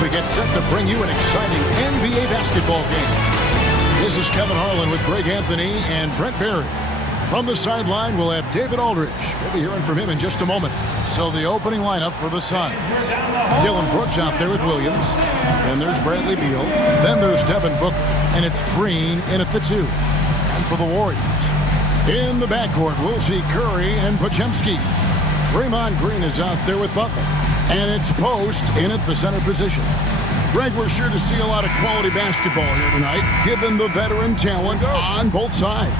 we get set to bring you an exciting NBA basketball game. This is Kevin Harlan with Greg Anthony and Brent Barry. From the sideline, we'll have David Aldridge. We'll be hearing from him in just a moment. So the opening lineup for the Suns. Dylan Brooks out there with Williams. Then there's Bradley Beal. Then there's Devin Booker. And it's Green in at the 2. And for the Warriors, in the backcourt, we'll see Curry and Podziemski. Draymond Green is out there with Butler. And it's Post in at the center position. Greg, we're sure to see a lot of quality basketball here tonight, given the veteran talent on both sides.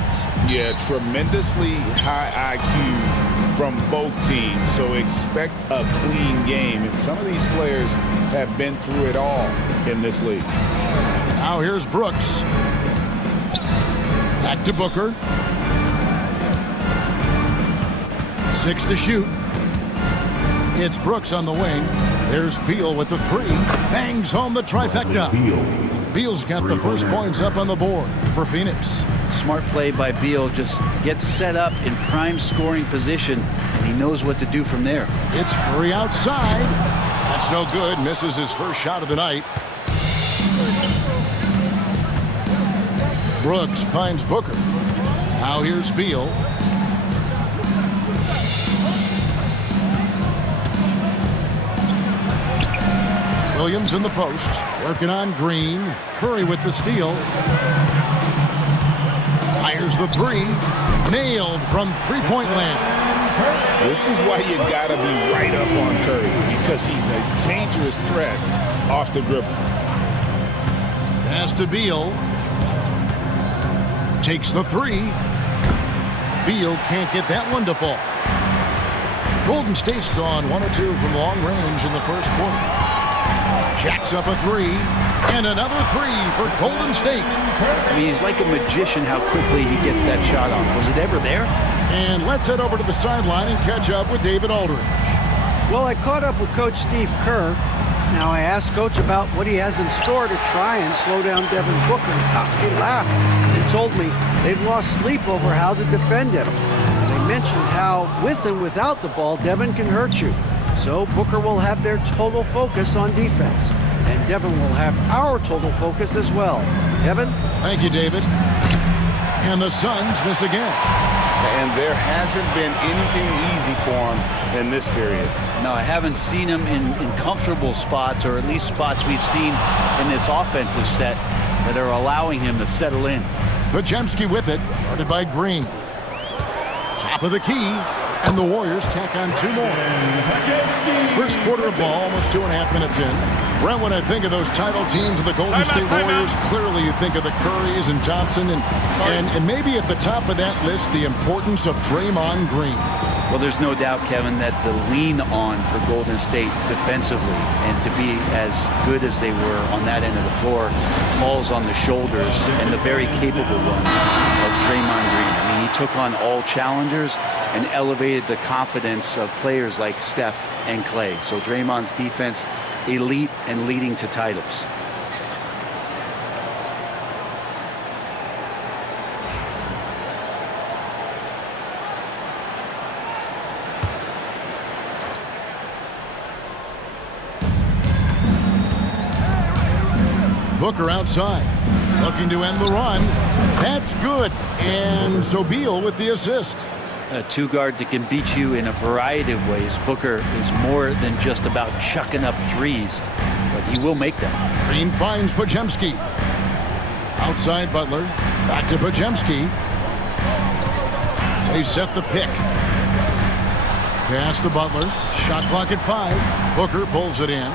Yeah, tremendously high IQs from both teams, so expect a clean game. And some of these players have been through it all in this league. Now here's Brooks. Back to Booker. 6 to shoot. It's Brooks on the wing. There's Beal with the 3. Bangs home the trifecta. Beal's got the first points up on the board for Phoenix. Smart play by Beal. Just gets set up in prime scoring position, and he knows what to do from there. It's Curry outside. That's no good. Misses his first shot of the night. Brooks finds Booker. Now here's Beal. Williams in the post, working on Green. Curry with the steal. Fires the 3. Nailed from three-point land. This is why you gotta be right up on Curry, because he's a dangerous threat off the dribble. Pass to Beal. Takes the 3. Beal can't get that one to fall. Golden State's gone 1 or 2 from long range in the first quarter. Jacks up a 3, and another 3 for Golden State. I mean, he's like a magician how quickly he gets that shot off. Was it ever there? And let's head over to the sideline and catch up with David Aldridge. Well, I caught up with Coach Steve Kerr. Now I asked Coach about what he has in store to try and slow down Devin Booker. He laughed and told me they've lost sleep over how to defend him. They mentioned how, with and without the ball, Devin can hurt you. So Booker will have their total focus on defense. And Devin will have our total focus as well. Devin? Thank you, David. And the Suns miss again. And there hasn't been anything easy for him in this period. No, I haven't seen him in comfortable spots, or at least spots we've seen in this offensive set that are allowing him to settle in. Podziemski with it, guarded by Green. Top of the key. And the Warriors tack on 2 more. First quarter of ball, almost 2.5 minutes in. Brent, when I think of those title teams of the Golden State Warriors, clearly you think of the Currys and Thompson, and maybe at the top of that list, the importance of Draymond Green. Well, there's no doubt, Kevin, that the lean on for Golden State defensively and to be as good as they were on that end of the floor falls on the shoulders and the very capable ones of Draymond Green. I mean, he took on all challengers and elevated the confidence of players like Steph and Clay. So Draymond's defense, elite and leading to titles. Booker outside, looking to end the run. That's good. And so Beal with the assist. A 2-guard that can beat you in a variety of ways. Booker is more than just about chucking up threes, but he will make them. Green finds Podziemski. Outside Butler. Back to Podziemski. They set the pick. Pass to Butler. Shot clock at 5. Booker pulls it in.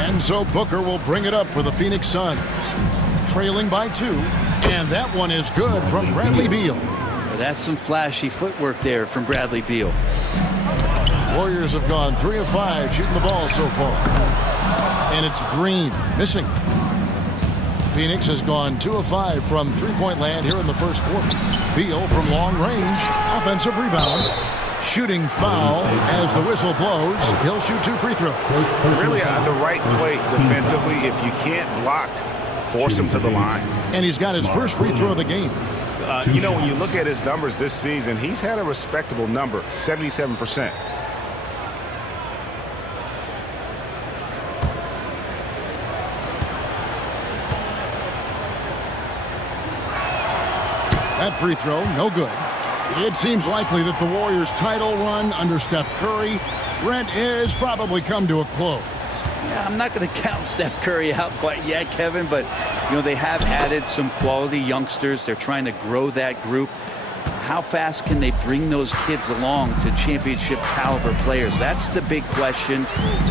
And so Booker will bring it up for the Phoenix Suns. Trailing by 2. And that one is good from Bradley Beal. That's some flashy footwork there from Bradley Beal. Warriors have gone 3 of 5 shooting the ball so far. And it's Green missing. Phoenix has gone 2 of 5 from three-point land here in the first quarter. Beal from long range. Offensive rebound. Shooting foul as the whistle blows. He'll shoot 2 free throws. Really the right play defensively. If you can't block, force him to the line. And he's got his first free throw of the game. You know, when you look at his numbers this season, he's had a respectable number, 77%. That free throw, no good. It seems likely that the Warriors' title run under Steph Curry, Brent, is probably come to a close. Yeah, I'm not going to count Steph Curry out quite yet, Kevin, but they have added some quality youngsters. They're trying to grow that group. How fast can they bring those kids along to championship caliber players? That's the big question.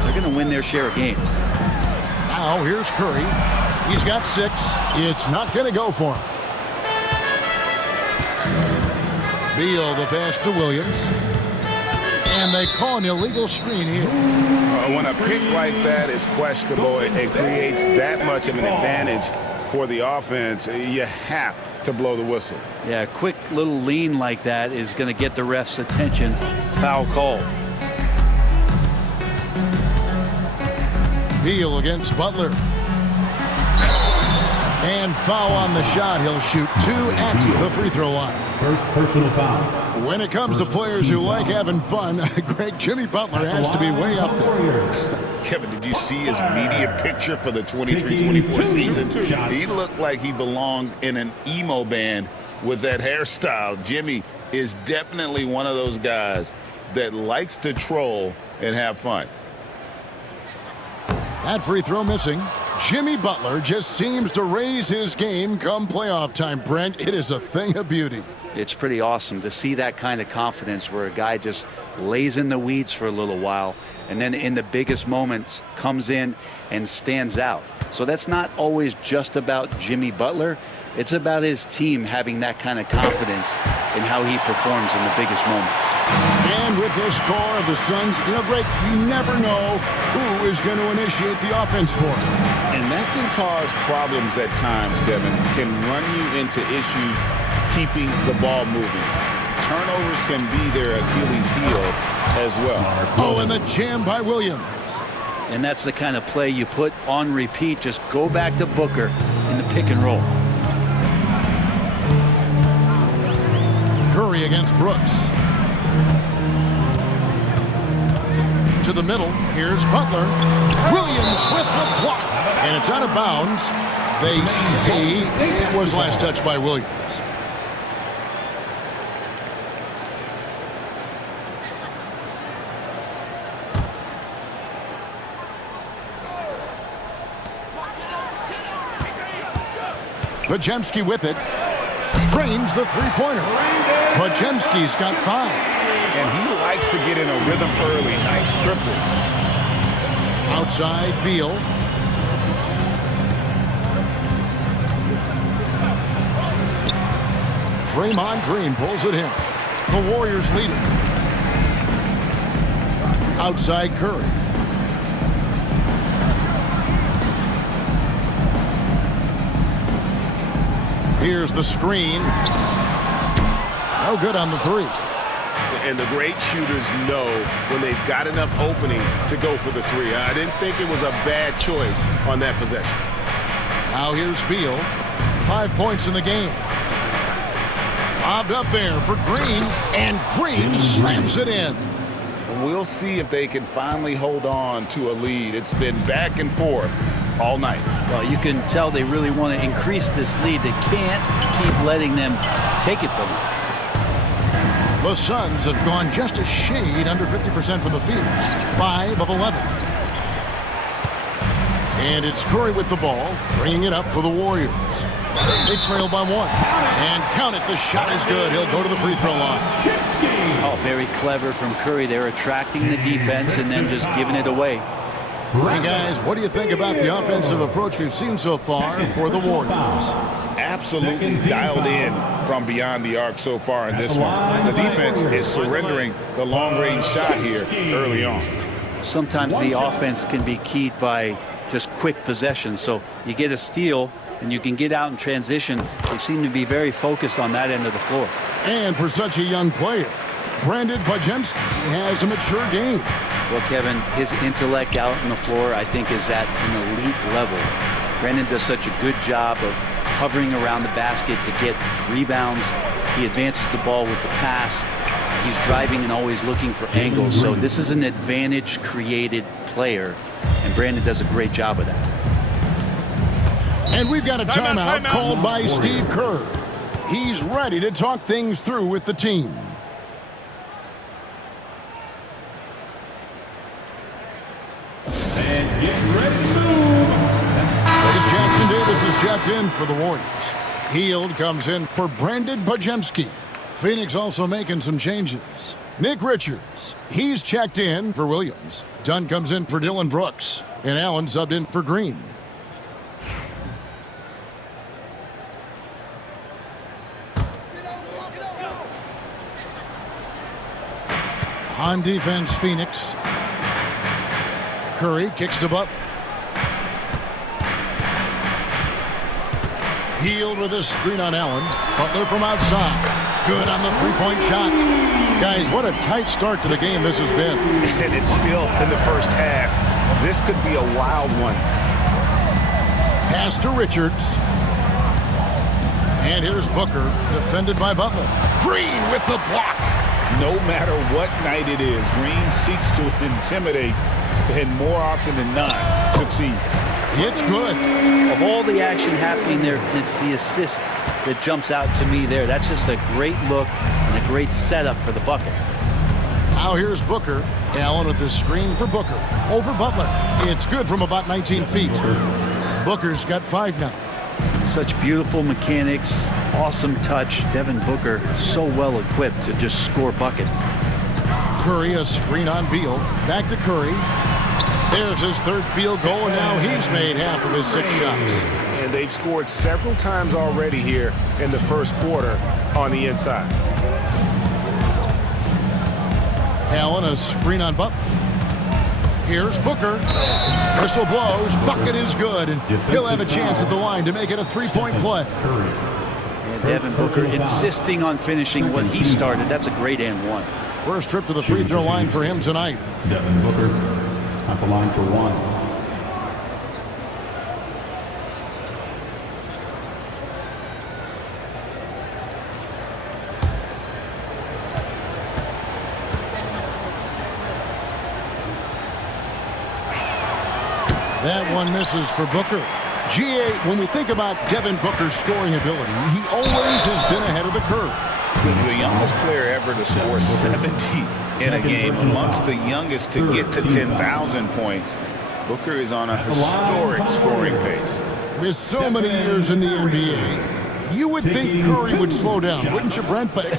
They're going to win their share of games. Now here's Curry. He's got 6. It's not going to go for him. Beal the pass to Williams. And they call an illegal screen here. When a pick like that is questionable, it creates that much of an advantage for the offense. You have to blow the whistle. Yeah, a quick little lean like that is going to get the ref's attention. Foul call. Beal against Butler. And foul on the shot. He'll shoot 2 at the free throw line. First personal foul. When it comes to players who like having fun, Greg, Jimmy Butler has to be way up there. Kevin, did you see his media picture for the 23-24 season? He looked like he belonged in an emo band with that hairstyle. Jimmy is definitely one of those guys that likes to troll and have fun. That free throw missing. Jimmy Butler just seems to raise his game come playoff time, Brent. It is a thing of beauty. It's pretty awesome to see that kind of confidence where a guy just lays in the weeds for a little while and then in the biggest moments comes in and stands out. So that's not always just about Jimmy Butler. It's about his team having that kind of confidence in how he performs in the biggest moments. And with this score of the Suns, Greg, you never know who is going to initiate the offense for him. And that can cause problems at times, Kevin. Can run you into issues keeping the ball moving. Turnovers can be their Achilles heel as well. Oh, and the jam by Williams. And that's the kind of play you put on repeat. Just go back to Booker in the pick and roll. Curry against Brooks. To the middle. Here's Butler. Williams with the block. And it's out of bounds. They say it was last touched by Williams. Podziemski with it. Drains the three-pointer. Podziemski's got 5. And he likes to get in a rhythm early. Nice triple. Outside, Beal. Draymond Green pulls it in. The Warriors lead it. Outside, Curry. Here's the screen. No good on the 3. And the great shooters know when they've got enough opening to go for the 3. I didn't think it was a bad choice on that possession. Now here's Beal. 5 points in the game. Lobbed up there for Green, and Green slams it in. We'll see if they can finally hold on to a lead. It's been back and forth all night. Well, you can tell they really want to increase this lead. They can't keep letting them take it from them. The Suns have gone just a shade under 50% from the field. 5 of 11. And it's Curry with the ball, bringing it up for the Warriors. They trail by 1. And count it, the shot is good. He'll go to the free throw line. Oh, very clever from Curry. They're attracting the defense and then just giving it away. Hey guys, what do you think about the offensive approach we've seen so far for the Warriors? Absolutely dialed in from beyond the arc so far in this one. The defense is surrendering the long-range shot here early on. Sometimes the offense can be keyed by just quick possessions. So you get a steal and you can get out in transition. They seem to be very focused on that end of the floor. And for such a young player, Brandon Podziemski has a mature game. Well, Kevin, his intellect out on the floor, I think, is at an elite level. Brandon does such a good job of hovering around the basket to get rebounds. He advances the ball with the pass. He's driving and always looking for angles. So this is an advantage-created player, and Brandon does a great job of that. And we've got a timeout called by Steve Kerr. He's ready to talk things through with the team. And get ready to move. As Jackson Davis is checked in for the Warriors. Heald comes in for Brandon Bajemski. Phoenix also making some changes. Nick Richards, he's checked in for Williams. Dunn comes in for Dylan Brooks. And Allen subbed in for Green. On defense, Phoenix. Curry kicks to Butler. Heald with a screen on Allen. Butler from outside. Good on the three-point shot. Guys, what a tight start to the game this has been. And it's still in the first half. This could be a wild one. Pass to Richards. And here's Booker, defended by Butler. Green with the block. No matter what night it is, Green seeks to intimidate and more often than not succeed. It's good. Of all the action happening there, it's the assist that jumps out to me there. That's just a great look and a great setup for the bucket. Now here's Booker. Allen with the screen for Booker. Over Butler. It's good from about 19 feet. Booker's got 5 now. Such beautiful mechanics, awesome touch. Devin Booker so well equipped to just score buckets. Curry, a screen on Beal. Back to Curry. There's his third field goal, and now he's made half of his 6 shots. And they've scored several times already here in the first quarter on the inside. Allen, a screen on Butler. Here's Booker. Whistle blows. Bucket is good, and he'll have a chance at the line to make it a 3-point play. And Devin Booker insisting on finishing what he started. That's a great and one. First trip to the free throw line for him tonight. Devin Booker at the line for 1. That one misses for Booker. GA, when we think about Devin Booker's scoring ability, he always has been ahead of the curve. The youngest player ever to score 70 in a game, amongst the youngest to get to 10,000 points. Booker is on a historic scoring pace. With so many years in the NBA, you would think Curry would slow down, wouldn't you, Brent? But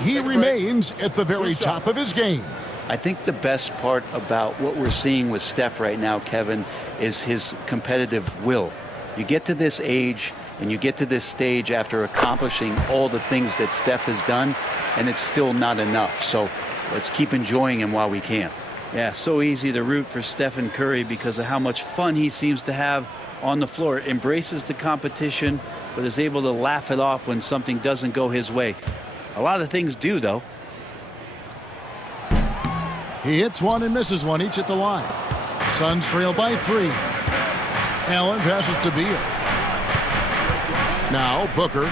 he remains at the very top of his game. I think the best part about what we're seeing with Steph right now, Kevin, is his competitive will. You get to this age and you get to this stage after accomplishing all the things that Steph has done, and it's still not enough. So let's keep enjoying him while we can. Yeah, so easy to root for Stephen Curry because of how much fun he seems to have on the floor. Embraces the competition, but is able to laugh it off when something doesn't go his way. A lot of things do, though. He hits one and misses one, each at the line. Suns trail by 3. Allen passes to Beal. Now Booker.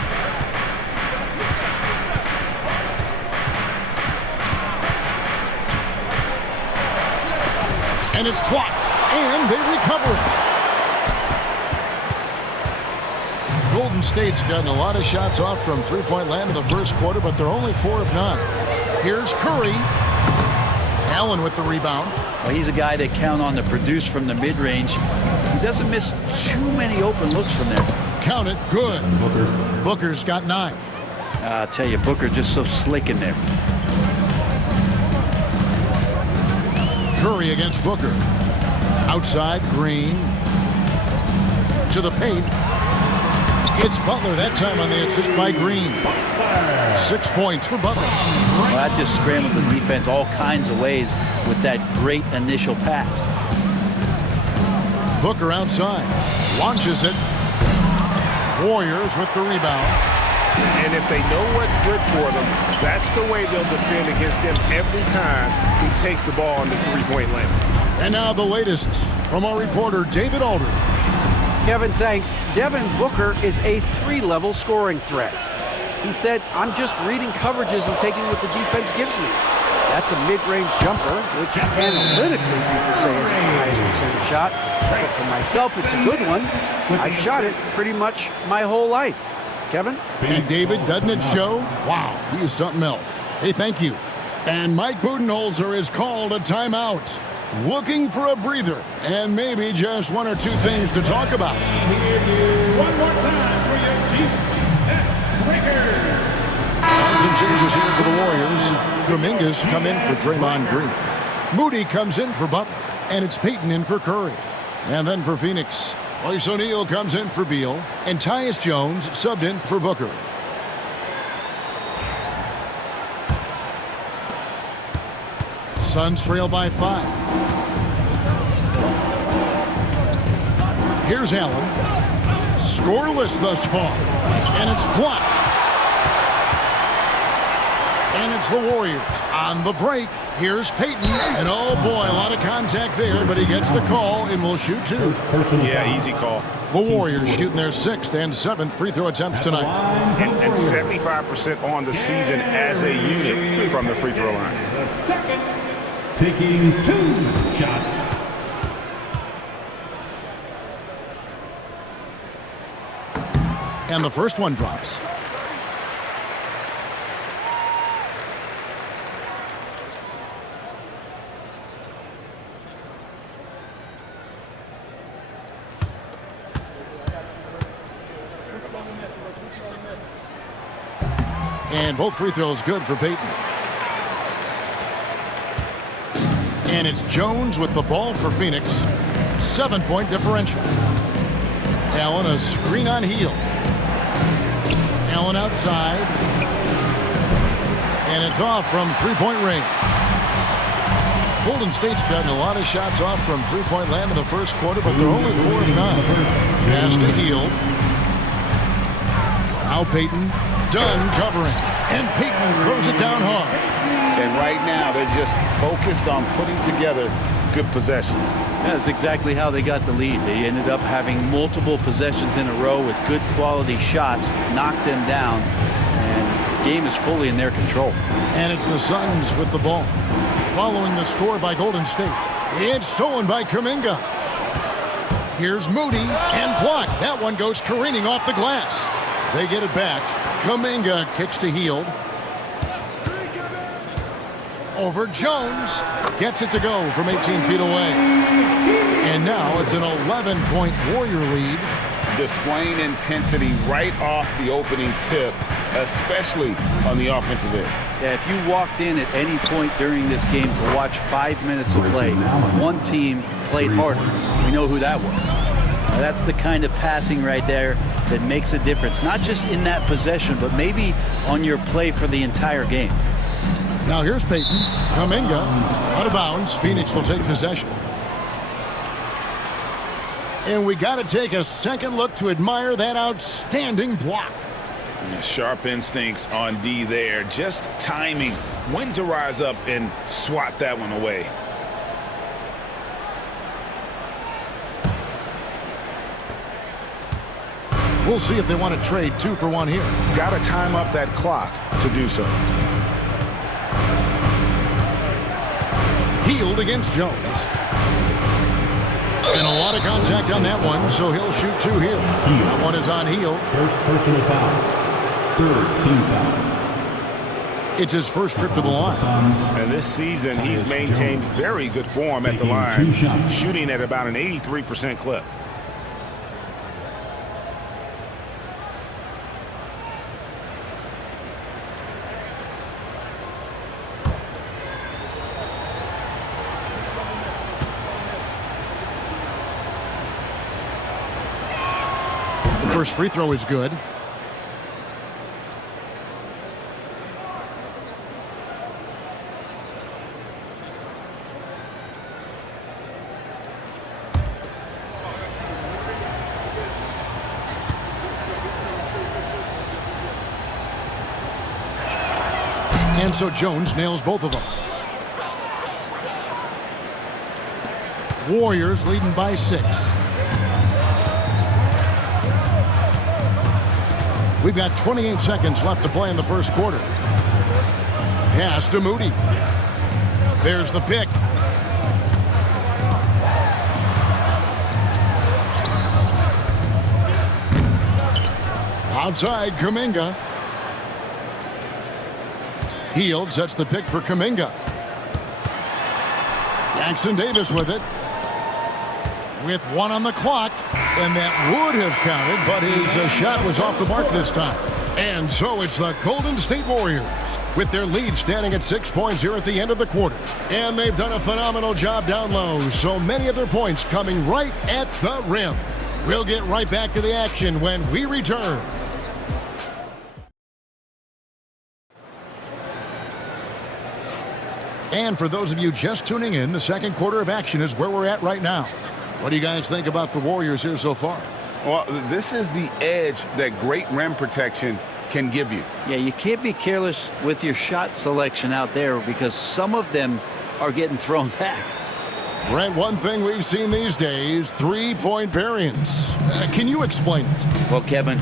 And it's blocked, and they recover it. Golden State's gotten a lot of shots off from three-point land in the first quarter, but they're only 4 of 9. Here's Curry. Allen with the rebound. Well, he's a guy that count on to produce from the mid-range. He doesn't miss too many open looks from there. Count it, good. Booker's got 9. I'll tell you, Booker just so slick in there. Curry against Booker. Outside, Green. To the paint. It's Butler that time on the assist by Green. 6 points for Butler. Well, that just scrambled the defense all kinds of ways with that great initial pass. Booker outside. Launches it. Warriors with the rebound. And if they know what's good for them, that's the way they'll defend against him every time he takes the ball in the three-point lane. And now the latest from our reporter, David Aldridge. Kevin, thanks. Devin Booker is a 3-level scoring threat. He said, I'm just reading coverages and taking what the defense gives me. That's a mid-range jumper, which analytically people say is the highest percentage shot. But for myself, it's a good one. I've shot it pretty much my whole life. Kevin? And David, doesn't it show? Wow, he is something else. Hey, thank you. And Mike Budenholzer is called a timeout. Looking for a breather and maybe just one or two things to talk about. One more time for your Chiefs Breakers. Some changes here for the Warriors. Dominguez come in for Draymond Green. Moody comes in for Butler. And it's Peyton in for Curry. And then for Phoenix, Royce O'Neal comes in for Beal. And Tyus Jones subbed in for Booker. Suns trail by 5. Here's Allen. Scoreless thus far. And it's blocked. And it's the Warriors on the break. Here's Peyton. And oh boy, a lot of contact there, but he gets the call and will shoot 2. Yeah, easy call. The Warriors shooting their 6th and 7th free throw attempts tonight. And 75% on the season as a unit from the free throw line. The second, taking 2 shots. And the first one drops. And both free throws good for Peyton. And it's Jones with the ball for Phoenix. 7-point differential. Allen a screen on Hield. Allen outside. And it's off from three-point range. Golden State's gotten a lot of shots off from three-point land in the first quarter, but they're only 4 of 9. Pass to Hield. Now Peyton. Done covering. And Peyton throws it down hard. And right now, they're just focused on putting together good possessions. That's exactly how they got the lead. They ended up having multiple possessions in a row with good quality shots, knocked them down, and the game is fully in their control. And it's the Suns with the ball. Following the score by Golden State. It's stolen by Kuminga. Here's Moody and blocked. That one goes careening off the glass. They get it back. Kuminga kicks to Hield. Over Jones. Gets it to go from 18 feet away. And now it's an 11-point Warrior lead. Displaying intensity right off the opening tip, especially on the offensive end. Yeah, if you walked in at any point during this game to watch 5 minutes of play, one team played harder. We know who that was. That's the kind of passing right there that makes a difference, not just in that possession, but maybe on your play for the entire game. Now here's Peyton. Kuminga out of bounds. Phoenix will take possession. And we got to take a second look to admire that outstanding block. Sharp instincts on D there. Just timing when to rise up and swat that one away. We'll see if they want to trade 2 for 1 here. Got to time up that clock to do so. Hield against Jones. And a lot of contact on that one, so he'll shoot 2 here. That one is on Hield. First personal foul. Third team foul. It's his first trip to the line. And this season, he's maintained very good form at the line, shooting at about an 83% clip. First free throw is good. And so Jones nails both of them. Warriors leading by 6. We've got 28 seconds left to play in the first quarter. Pass to Moody. There's the pick. Outside, Kuminga. Hield sets the pick for Kuminga. Jackson Davis with it. With 1 on the clock. And that would have counted, but his shot was off the mark this time. And so it's the Golden State Warriors with their lead standing at 6 points here at the end of the quarter. And they've done a phenomenal job down low. So many of their points coming right at the rim. We'll get right back to the action when we return. And for those of you just tuning in, the second quarter of action is where we're at right now. What do you guys think about the Warriors here so far? Well, this is the edge that great rim protection can give you. Yeah, you can't be careless with your shot selection out there because some of them are getting thrown back. Brent, one thing we've seen these days, three-point variance. Can you explain it? Well, Kevin,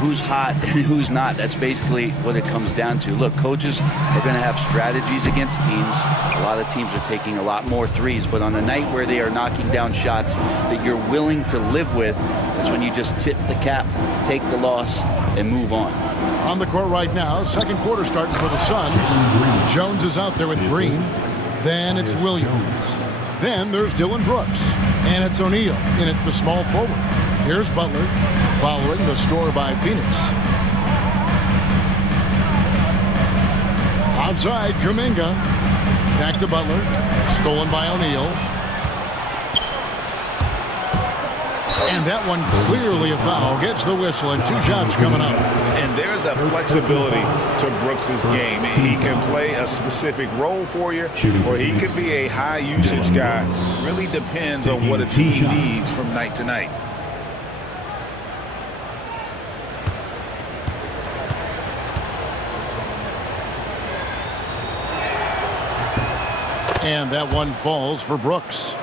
who's hot and who's not, that's basically what it comes down to. Look, coaches are going to have strategies against teams. A lot of teams are taking a lot more threes, but on a night where they are knocking down shots that you're willing to live with, that's when you just tip the cap, take the loss, and move on. On the court right now, second quarter starting for the Suns. Jones is out there with Green. Then it's Williams. Then there's Dylan Brooks. And it's O'Neal in at the small forward. Here's Butler following the score by Phoenix. Outside, Kuminga. Back to Butler. Stolen by O'Neal. And that one clearly a foul. Gets the whistle and 2 shots coming up. And there's a flexibility to Brooks's game. He can play a specific role for you, or he could be a high-usage guy. Really depends on what a team needs from night to night. And that one falls for Brooks.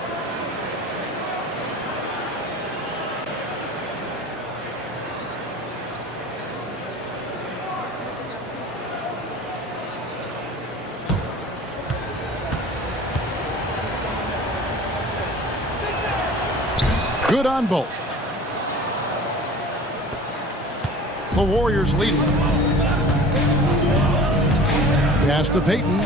Good on both. The Warriors leading. Pass to Payton.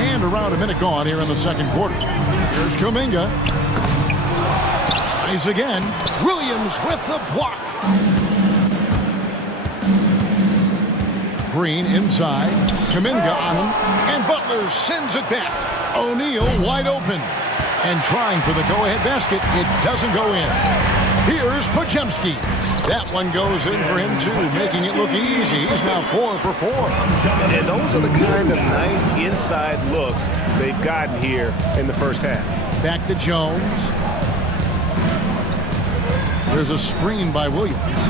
And around a minute gone here in the second quarter. Here's Kuminga. Tries again. Williams with the block. Green inside. Kuminga on him. And Butler sends it back. O'Neal wide open. And trying for the go-ahead basket. It doesn't go in. Here's Podziemski. That one goes in for him, too, making it look easy. He's now 4 for 4. And those are the kind of nice inside looks they've gotten here in the first half. Back to Jones. There's a screen by Williams.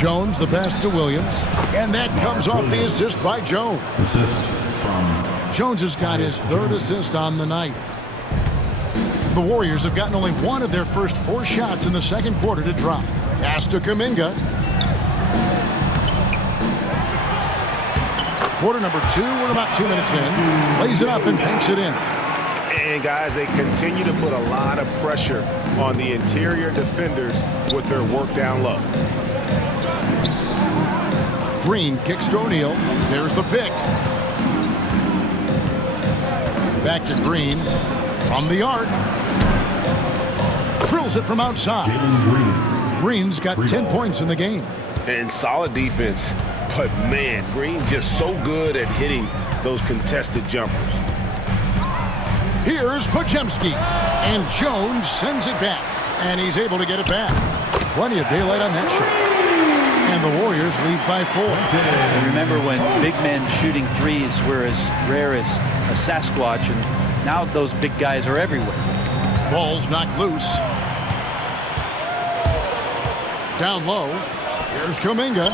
Jones, the pass to Williams. And that comes off the assist by Jones. Jones has got his 3rd assist on the night. The Warriors have gotten only one of their first 4 shots in the second quarter to drop. Pass to Kuminga. Quarter number 2. We're about 2 minutes in. Lays it up and banks it in. And, guys, they continue to put a lot of pressure on the interior defenders with their work down low. Green kicks to O'Neal. There's the pick. Back to Green. From the arc. Drills it from outside. Green's got 10 points in the game. And solid defense. But, man, Green just so good at hitting those contested jumpers. Here's Podziemski. And Jones sends it back. And he's able to get it back. Plenty of daylight on that shot. And the Warriors lead by 4. And remember when big men shooting threes were as rare as a Sasquatch, and now those big guys are everywhere. Ball's knocked loose. Down low. Here's Kuminga.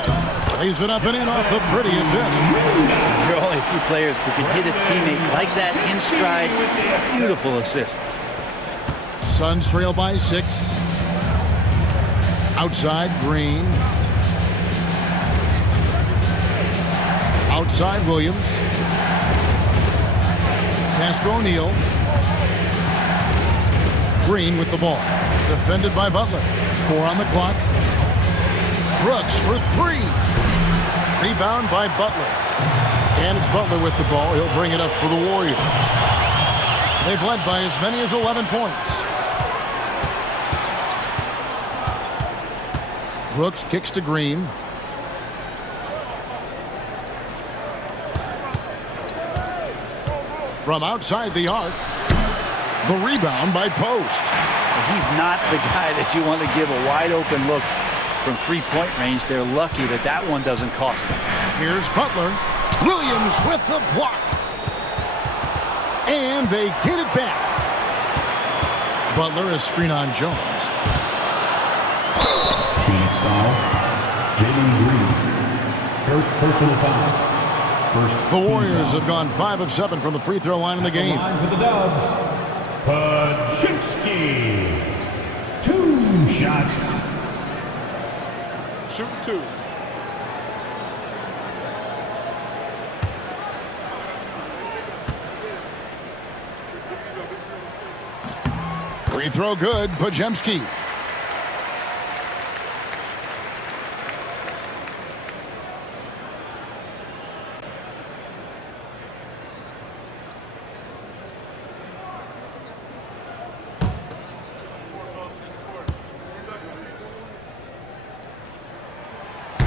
Lays it up and in off the pretty assist. There are only a few players who can hit a teammate like that in stride. Beautiful assist. Suns trail by 6. Outside, Green. Outside, Williams. Pass to O'Neal. Green with the ball. Defended by Butler. 4 on the clock. Brooks for 3. Rebound by Butler. And it's Butler with the ball. He'll bring it up for the Warriors. They've led by as many as 11 points. Brooks kicks to Green. From outside the arc. The rebound by Post. He's not the guy that you want to give a wide open look from three-point range. They're lucky that that one doesn't cost them. Here's Butler. Williams with the block. And they get it back. Butler is screen on Jones. Phoenix foul. Jalen Green. First personal foul. The Warriors have gone 5 of 7 from the free throw line in the game. Line for the Dubs. Pajinski. 2 shots. Shoot 2. Free throw good. Pajemski.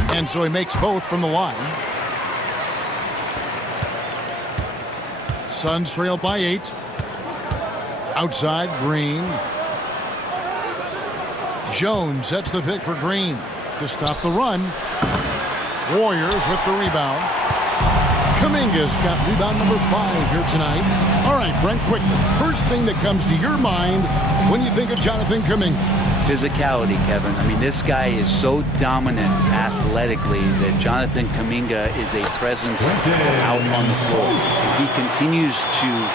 And so he makes both from the line. Suns trail by 8. Outside, Green. Jones sets the pick for Green to stop the run. Warriors with the rebound. Kuminga's got rebound number 5 here tonight. All right, Brent, quickly. First thing that comes to your mind when you think of Jonathan Kuminga. Physicality, Kevin. I mean, this guy is so dominant athletically that Jonathan Kuminga is a presence out on the floor. If he continues to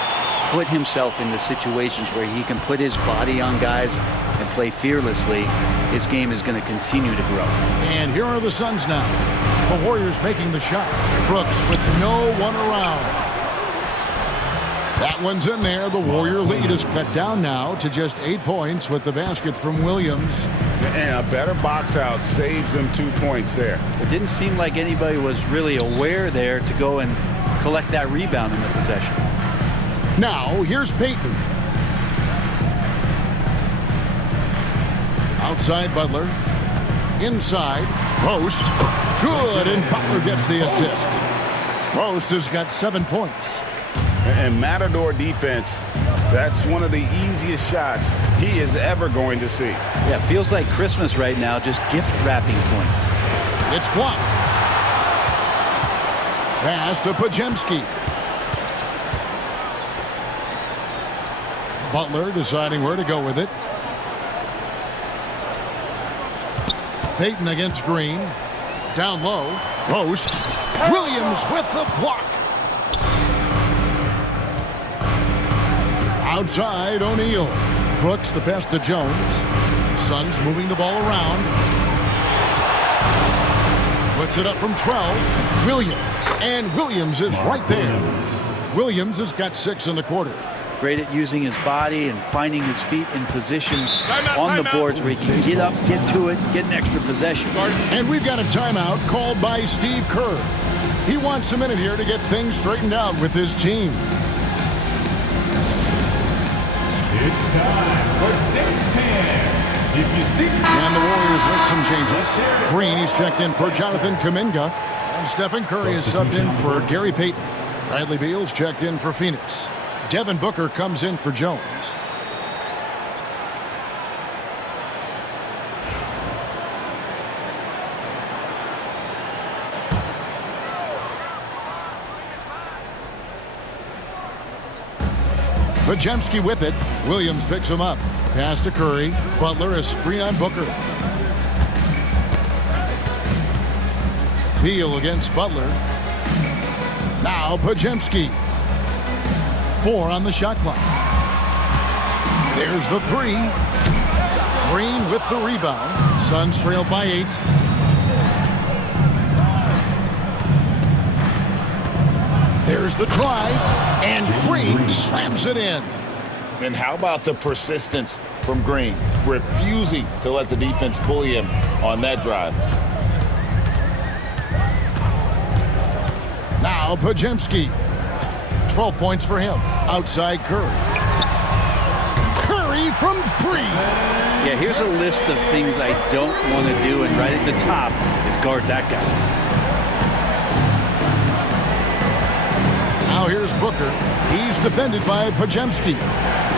put himself in the situations where he can put his body on guys and play fearlessly, his game is going to continue to grow. And here are the Suns now. The Warriors making the shot. Brooks with no one around. That one's in there. The Warrior lead is cut down now to just 8 points with the basket from Williams. And a better box out saves them 2 points there. It didn't seem like anybody was really aware there to go and collect that rebound in the possession. Now, here's Payton. Outside Butler. Inside. Post. Good, and Butler gets the assist. Post has got 7 points. And Matador defense, that's one of the easiest shots he is ever going to see. Yeah, feels like Christmas right now, just gift wrapping points. It's blocked. Pass to Pajemski. Butler deciding where to go with it. Payton against Green. Down low. Post. Williams with the block. Outside, O'Neal. Brooks the pass to Jones. Suns moving the ball around. Puts it up from 12. Williams. And Williams is right there. Williams has got 6 in the quarter. Great at using his body and finding his feet in positions on the boards where he can get up, get to it, get an extra possession. And we've got a timeout called by Steve Kerr. He wants a minute here to get things straightened out with his team. It's time for dance care. If you see... And the Warriors with some changes. Green is checked in for Jonathan Kuminga. And Stephen Curry is subbed in for Gary Payton. Bradley Beal's checked in for Phoenix. Devin Booker comes in for Jones. Pajemski with it. Williams picks him up. Pass to Curry. Butler is screen on Booker. Beal against Butler. Now Pajemski. 4 on the shot clock. There's the 3. Green with the rebound. Suns trail by 8. There's the drive, and Green slams it in. And how about the persistence from Green, refusing to let the defense bully him on that drive. Now Pajemski. 12 points for him. Outside Curry. Curry from 3. Yeah, here's a list of things I don't want to do, and right at the top is guard that guy. Now here's Booker. He's defended by Pajemski.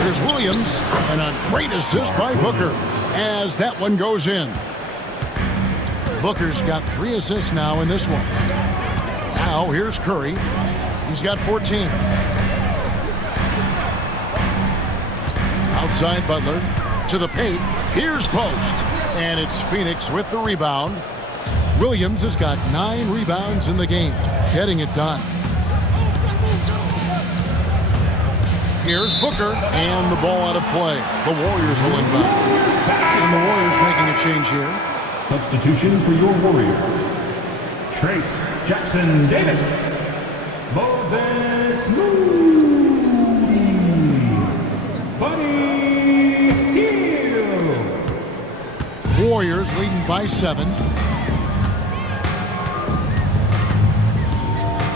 Here's Williams, and a great assist by Booker as that one goes in. Booker's got 3 assists now in this one. Now here's Curry. He's got 14. Outside Butler to the paint. Here's Post. And it's Phoenix with the rebound. Williams has got 9 rebounds in the game, getting it done. Here's Booker, and the ball out of play. The Warriors will inbound. And the Warriors making a change here. Substitution for your Warrior. Trace Jackson Davis. Moses Moody. Buddy Hield. Warriors leading by 7.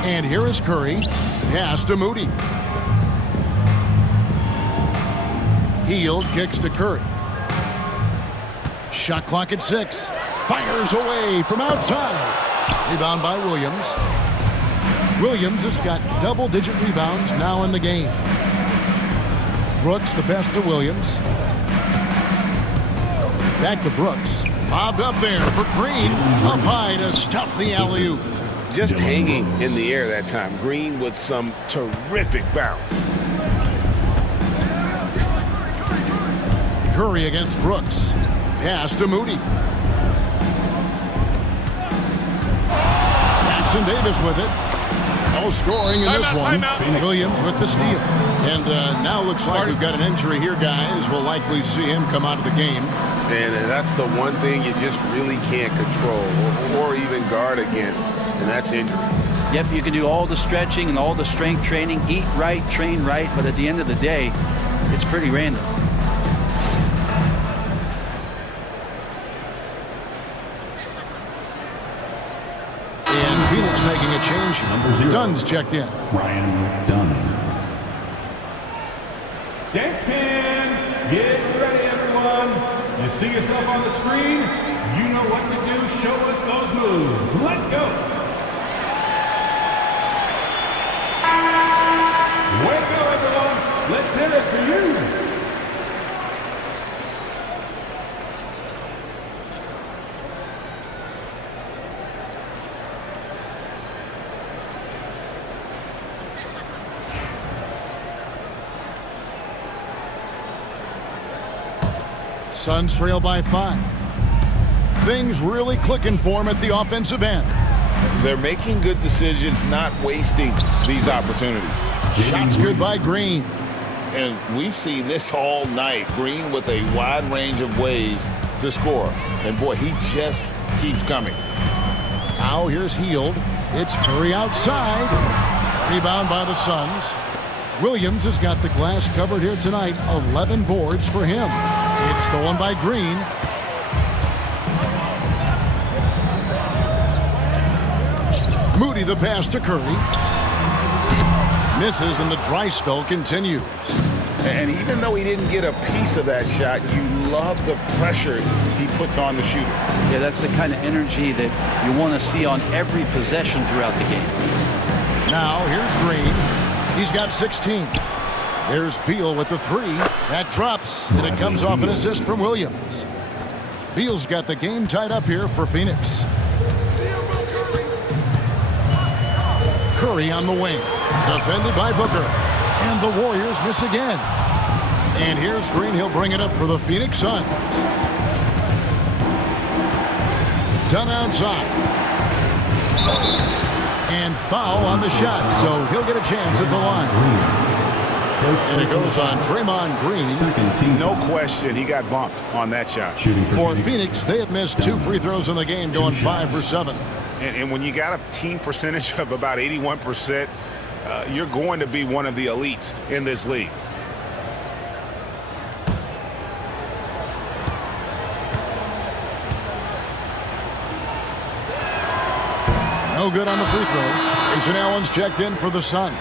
And here is Curry. Pass to Moody. Hield kicks to Curry. Shot clock at 6. Fires away from outside. Rebound by Williams. Williams has got double-digit rebounds now in the game. Brooks, the pass to Williams. Back to Brooks. Bobbed up there for Green. Up high to stuff the alley-oop. Just hanging in the air that time. Green with some terrific bounce. Curry against Brooks. Pass to Moody. Jackson Davis with it. No scoring in this one. Williams with the steal. And now looks like we've got an injury here, guys. We'll likely see him come out of the game. And that's the one thing you just really can't control or even guard against, and that's injury. Yep, you can do all the stretching and all the strength training, eat right, train right, but at the end of the day, it's pretty random. And Phoenix making a change. Dunn's checked in. Ryan Dunn. Dance can. Get ready, everyone. You see yourself on the screen? You know what to do. Show us those moves. Let's go. Way to go, everyone. Let's hit it for you. Suns trail by 5. Things really clicking for him at the offensive end. They're making good decisions, not wasting these opportunities. Shots good by Green. And we've seen this all night. Green with a wide range of ways to score. And boy, he just keeps coming. Now here's Hield. It's Curry outside. Rebound by the Suns. Williams has got the glass covered here tonight. 11 boards for him. It's stolen by Green. Moody the pass to Curry. Misses and the dry spell continues. And even though he didn't get a piece of that shot, you love the pressure he puts on the shooter. Yeah, that's the kind of energy that you want to see on every possession throughout the game. Now here's Green. He's got 16. There's Beal with the 3. That drops, and it comes off an assist from Williams. Beal's got the game tied up here for Phoenix. Curry on the wing. Defended by Booker. And the Warriors miss again. And here's Green. He'll bring it up for the Phoenix Suns. Done outside. And foul on the shot, so he'll get a chance at the line. And it goes on Draymond Green. No question, he got bumped on that shot. For Phoenix, they have missed 2 free throws in the game, going 5 for 7. And when you got a team percentage of about 81%, you're going to be one of the elites in this league. No good on the free throw. Grayson Allen's checked in for the Suns.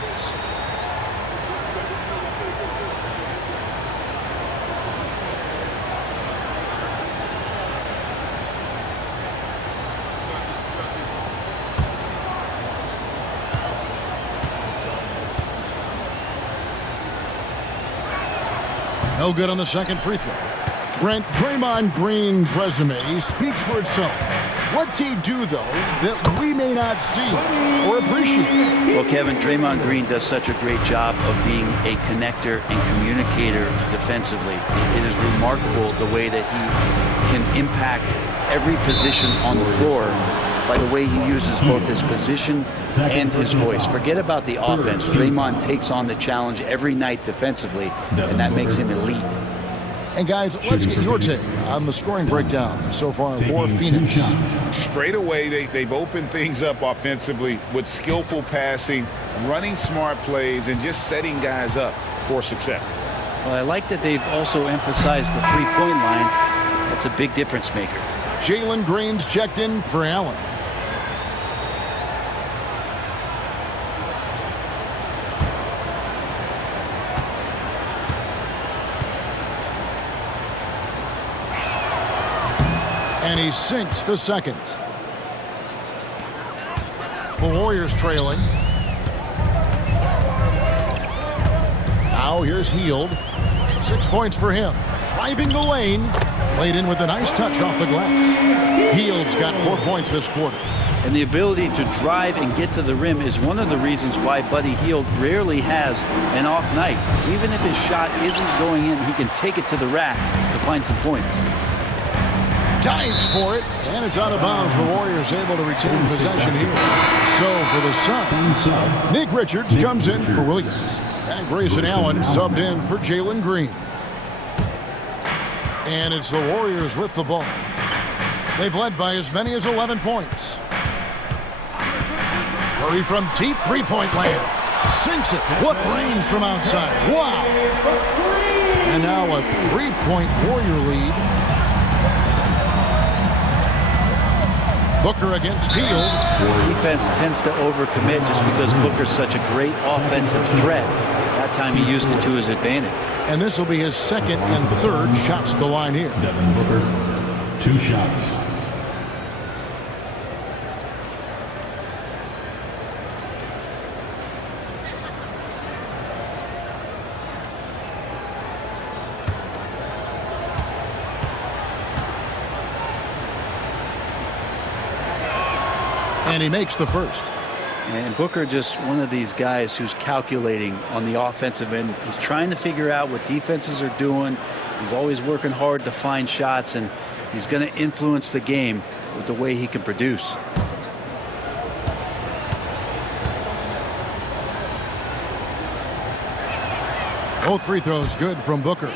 No good on the second free throw. Brent, Draymond Green's resume speaks for itself. What's he do, though, that we may not see or appreciate? Well, Kevin, Draymond Green does such a great job of being a connector and communicator defensively. It is remarkable the way that he can impact every position on the floor by the way he uses both his position and his voice. Forget about the offense. Draymond takes on the challenge every night defensively, and that makes him elite. And guys, let's get your take on the scoring breakdown so far for Phoenix. Straight away, they've opened things up offensively with skillful passing, running smart plays, and just setting guys up for success. Well, I like that they've also emphasized the three-point line. That's a big difference maker. Jalen Green's checked in for Allen. And he sinks the second. The Warriors trailing. Now here's Hield. 6 points for him. Driving the lane. Played in with a nice touch off the glass. Hield's got 4 points this quarter. And the ability to drive and get to the rim is one of the reasons why Buddy Hield rarely has an off night. Even if his shot isn't going in, he can take it to the rack to find some points. Dives for it, and it's out of bounds. The Warriors able to retain possession here. So for the Suns, Nick Richards comes in for Williams. And Grayson Allen subbed in for Jalen Green. And it's the Warriors with the ball. They've led by as many as 11 points. Curry from deep three-point land. Sinks it. What range from outside. Wow. And now a three-point Warrior lead. Booker against Hield. Defense tends to overcommit just because Booker's such a great offensive threat. That time he used it to his advantage. And this will be his second and third shots to the line here. Devin Booker, 2 shots. And he makes the first. And Booker just one of these guys who's calculating on the offensive end. He's trying to figure out what defenses are doing. He's always working hard to find shots, and he's going to influence the game with the way he can produce. Both free throws good from Booker.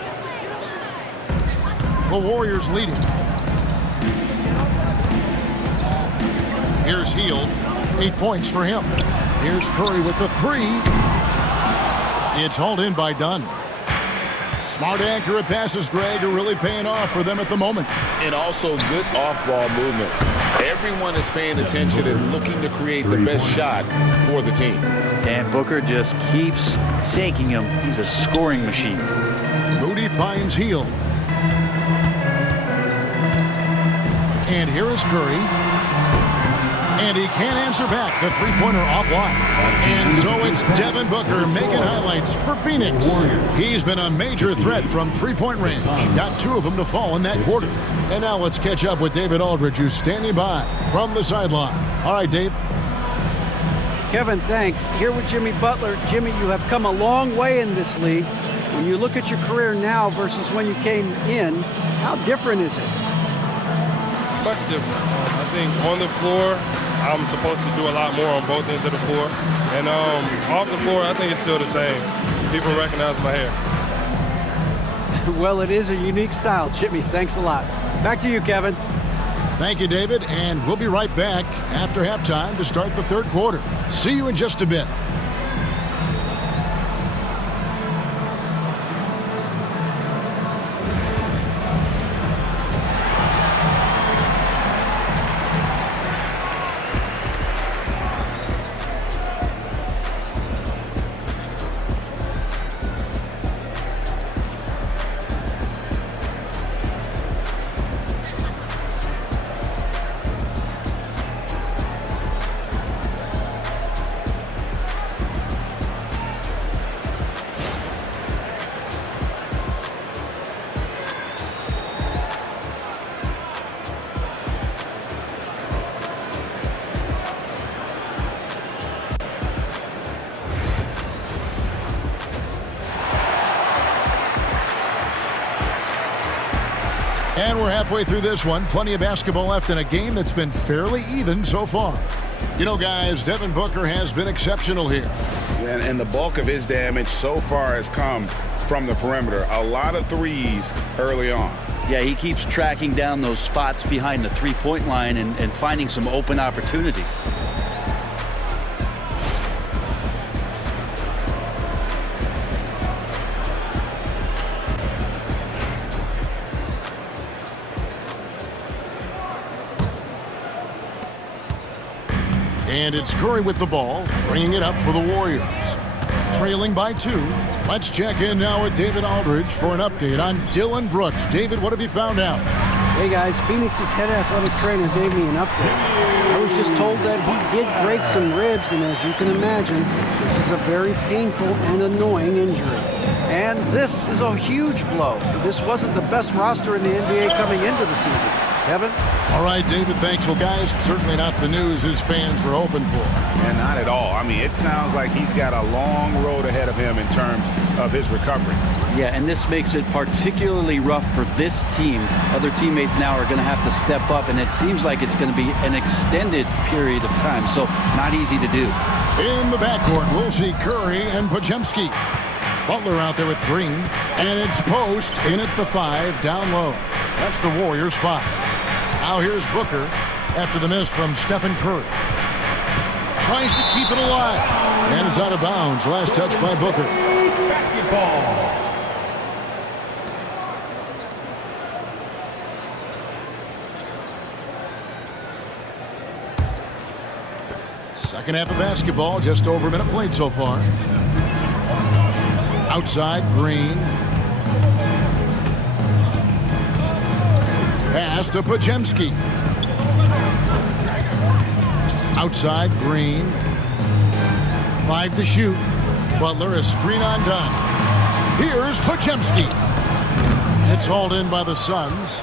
The Warriors leading. Here's Hield. 8 points for him. Here's Curry with the three. It's hauled in by Dunn. Smart, accurate passes, Greg, are really paying off for them at the moment. And also good off-ball movement. Everyone is paying attention and looking to create the best shot for the team. And Booker just keeps taking him. He's a scoring machine. Moody finds Hield. And here is Curry. And he can't answer back. The three-pointer offline. And so it's Devin Booker making highlights for Phoenix. He's been a major threat from three-point range. Got 2 of them to fall in that quarter. And now let's catch up with David Aldridge, who's standing by from the sideline. All right, Dave. Kevin, thanks. Here with Jimmy Butler. Jimmy, you have come a long way in this league. When you look at your career now versus when you came in, how different is it? Much different. I think on the floor, I'm supposed to do a lot more on both ends of the floor. And off the floor, I think it's still the same. People recognize my hair. Well, it is a unique style. Jimmy, thanks a lot. Back to you, Kevin. Thank you, David. And we'll be right back after halftime to start the third quarter. See you in just a bit. And we're halfway through this one. Plenty of basketball left in a game that's been fairly even so far. You know, guys, Devin Booker has been exceptional here. And the bulk of his damage so far has come from the perimeter. A lot of threes early on. Yeah, he keeps tracking down those spots behind the three-point line and finding some open opportunities. And it's Curry with the ball, bringing it up for the Warriors. Trailing by 2. Let's check in now with David Aldridge for an update on Dillon Brooks. David, what have you found out? Hey guys, Phoenix's head athletic trainer gave me an update. I was just told that he did break some ribs, and as you can imagine, this is a very painful and annoying injury. And this is a huge blow. This wasn't the best roster in the NBA coming into the season. Kevin? All right, David, thanks. Well, guys, certainly not the news his fans were hoping for. And not at all. I mean, it sounds like he's got a long road ahead of him in terms of his recovery. Yeah, and this makes it particularly rough for this team. Other teammates now are going to have to step up, and it seems like it's going to be an extended period of time, so not easy to do. In the backcourt, we'll see Curry and Podziemski. Butler out there with Green, and it's Post in at the 5, down low. That's the Warriors' 5. Now here's Booker after the miss from Stephen Curry. Tries to keep it alive, and it's out of bounds. Last touch by Booker. Basketball. Second half of basketball, just over a minute played so far. Outside, Green. Pass to Podziemski. Outside, Green. 5 to shoot. Butler is screen on done. Here's Podziemski. It's hauled in by the Suns.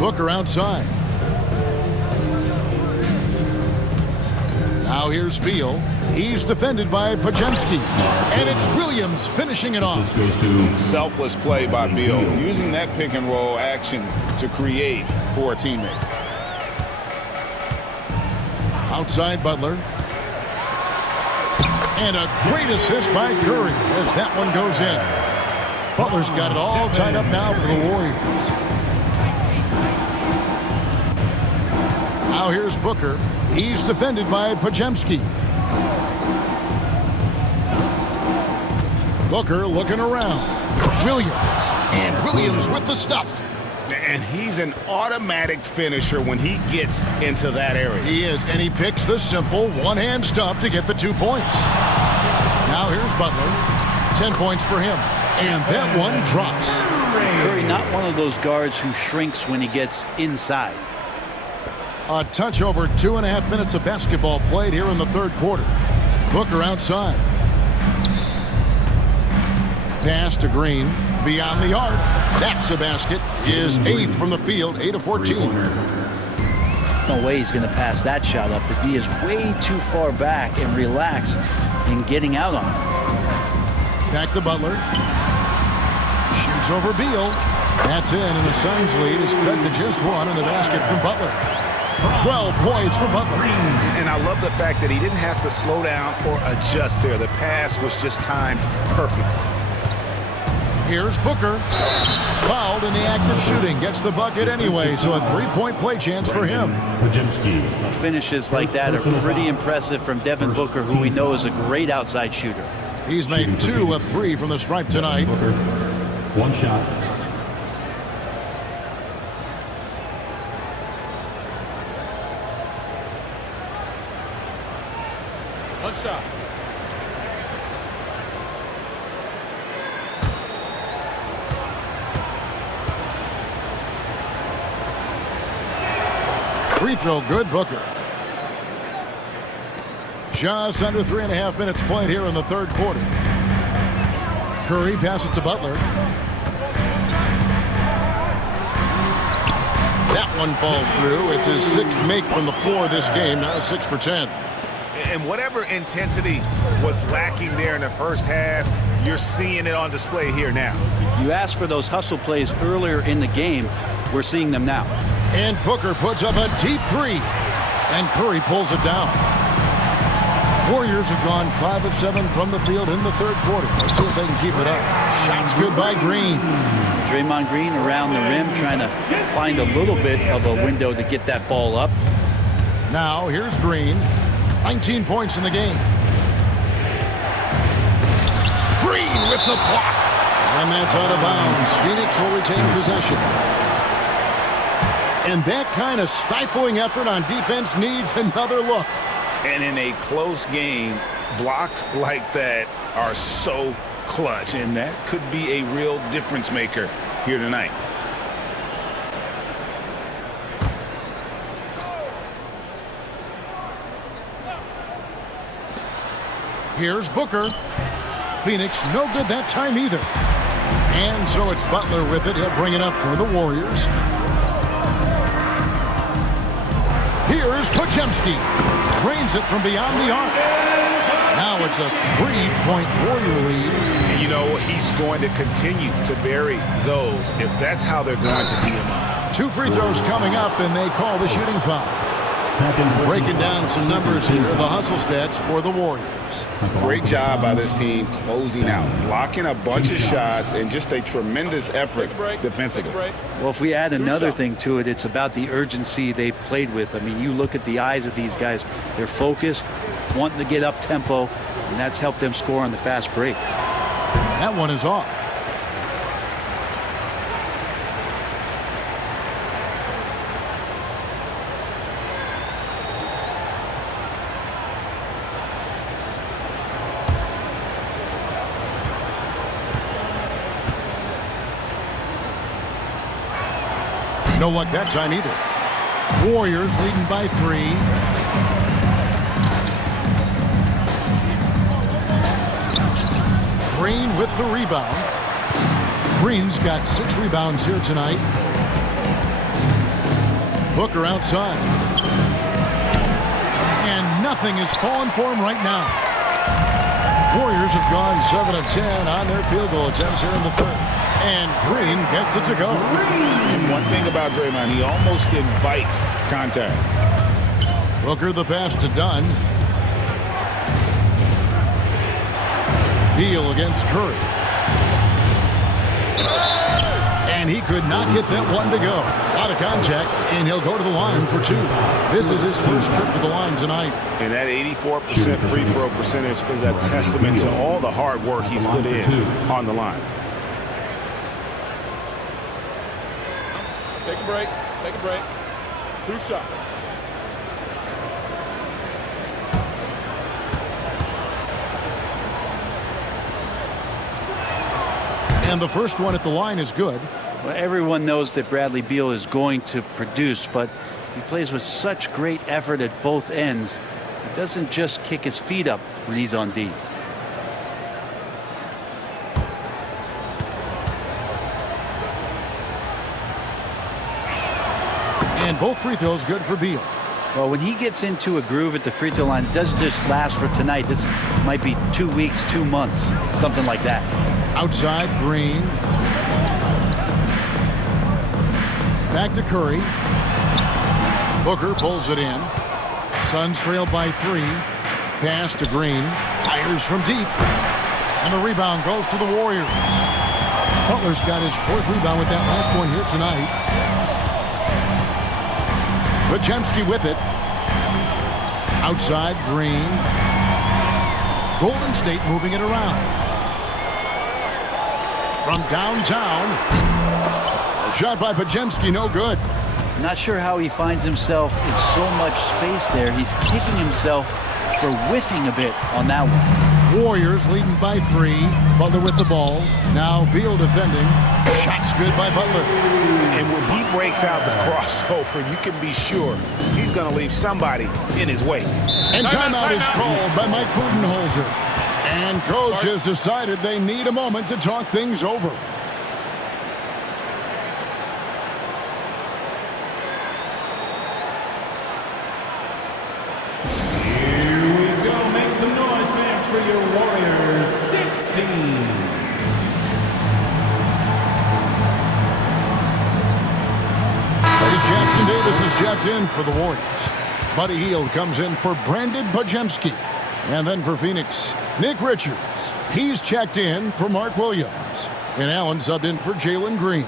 Booker outside. Now here's Beal. He's defended by Podziemski. And it's Williams finishing it off. Selfless play by Beal, using that pick and roll action to create for a teammate. Outside Butler. And a great assist by Curry as that one goes in. Butler's got it all tied up now for the Warriors. Now here's Booker. He's defended by Podziemski. Booker looking around. Williams. And Williams with the stuff. And he's an automatic finisher when he gets into that area. He is, and he picks the simple one-hand stuff to get the 2 points. Now here's Butler. 10 points for him. And that one drops. Curry, not one of those guards who shrinks when he gets inside. A touch over 2.5 minutes of basketball played here in the third quarter. Booker outside. Pass to Green. Beyond the arc. That's a basket. His 8th from the field. 8 of 14. No way he's going to pass that shot up. The D is way too far back and relaxed in getting out on it. Back to Butler. Shoots over Beal. That's in, and the Suns lead is cut to just 1 in the basket from Butler. 12 points for Butler. And I love the fact that he didn't have to slow down or adjust there. The pass was just timed perfectly. Here's Booker. Fouled in the act of shooting. Gets the bucket anyway, so a 3-point play chance for him. Finishes like that are pretty impressive from Devin Booker, who we know is a great outside shooter. He's made 2 of 3 from the stripe tonight. Booker, 1 shot. One shot. Free throw good, Booker. Just under 3.5 minutes played here in the third quarter. Curry passes to Butler. That one falls through. It's his 6th make from the floor this game, now 6 for 10. And whatever intensity was lacking there in the first half, you're seeing it on display here now. You asked for those hustle plays earlier in the game. We're seeing them now. And Booker puts up a deep three. And Curry pulls it down. Warriors have gone 5 of 7 from the field in the third quarter. Let's see if they can keep it up. Shots good by Green. Draymond Green around the rim trying to find a little bit of a window to get that ball up. Now here's Green. 19 points in the game. Green with the block. And that's out of bounds. Phoenix will retain possession. And that kind of stifling effort on defense needs another look. And in a close game, blocks like that are so clutch, and that could be a real difference maker here tonight. Here's Booker. Phoenix no good that time either. And so it's Butler with it. He'll bring it up for the Warriors. Here's Podziemski. Drains it from beyond the arc. Now it's a 3-point Warrior lead. And you know, he's going to continue to bury those if that's how they're going to beat him up. 2 free throws coming up, and they call the shooting foul. Breaking down some numbers here, the hustle stats for the Warriors. Great job by this team closing out, blocking a bunch of shots, and just a tremendous effort defensively. Well, if we add another thing to it, it's about the urgency they've played with. I mean, you look at the eyes of these guys. They're focused, wanting to get up tempo, and that's helped them score on the fast break. That one is off. No luck that time either. Warriors leading by 3. Green with the rebound. Green's got 6 rebounds here tonight. Booker outside. And nothing is falling for him right now. Warriors have gone 7 of 10 on their field goal attempts here in the third. And Green gets it to go. And one thing about Draymond, he almost invites contact. Booker the pass to Dunn. Beal against Curry. And he could not get that one to go. Out of contact, and he'll go to the line for 2. This is his first trip to the line tonight. And that 84% free throw percentage is a testament to all the hard work he's put in on the line. Take a break. Take a break. 2 shots. And the first one at the line is good. Well, everyone knows that Bradley Beal is going to produce, but he plays with such great effort at both ends. He doesn't just kick his feet up when he's on D. And both free throws good for Beal. Well, when he gets into a groove at the free throw line, it doesn't just last for tonight. This might be 2 weeks, 2 months, something like that. Outside, Green. Back to Curry. Booker pulls it in. Suns trail by 3. Pass to Green. Fires from deep. And the rebound goes to the Warriors. Butler's got his 4th rebound with that last one here tonight. Podziemski with it. Outside, Green. Golden State moving it around. From downtown. A shot by Podziemski, no good. Not sure how he finds himself in so much space there. He's kicking himself for whiffing a bit on that one. Warriors leading by 3. Butler with the ball. Now Beal defending. Shots good by Butler. And when he breaks out the crossover, you can be sure he's going to leave somebody in his way. And timeout is called by Mike Budenholzer. And coach has decided they need a moment to talk things over. Here we is checked in for the Warriors. Buddy Hield comes in for Brandon Pajemski. And then for Phoenix, Nick Richards. He's checked in for Mark Williams. And Allen subbed in for Jalen Green.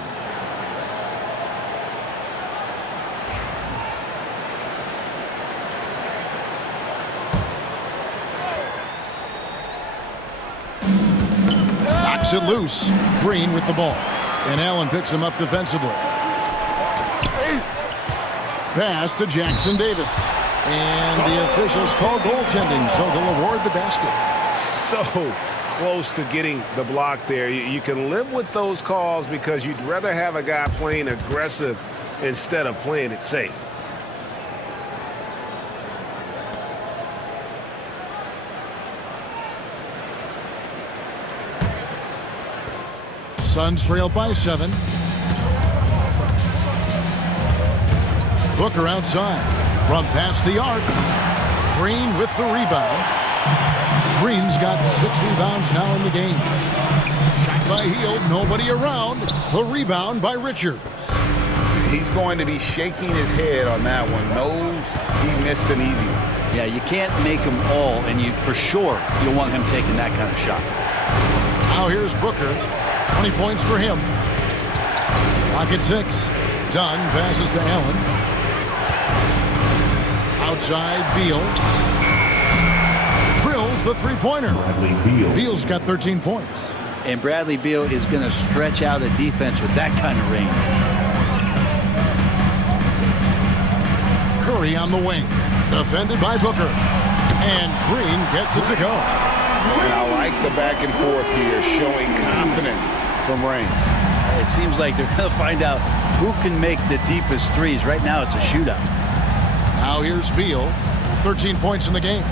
Knocks it loose. Green with the ball. And Allen picks him up defensively. Pass to Jackson Davis. And the officials call goaltending, so they'll award the basket. So close to getting the block there. You can live with those calls because you'd rather have a guy playing aggressive instead of playing it safe. Suns trail by 7. Booker outside from past the arc. Green with the rebound. Green's got 6 rebounds now in the game. Shot by Hield, nobody around. The rebound by Richards. He's going to be shaking his head on that one. Knows he missed an easy one. Yeah, you can't make them all, and you for sure you'll want him taking that kind of shot. Now here's Booker. 20 points for him. Clock at 6. Dunn passes to Allen. Outside, Beal. Drills the three-pointer. Beal's got 13 points. And Bradley Beal is going to stretch out a defense with that kind of range. Curry on the wing. Defended by Booker. And Green gets it to go. And I like the back and forth here, showing confidence from Rain. It seems like they're going to find out who can make the deepest threes. Right now, it's a shootout. Now here's Beal. 13 points in the game.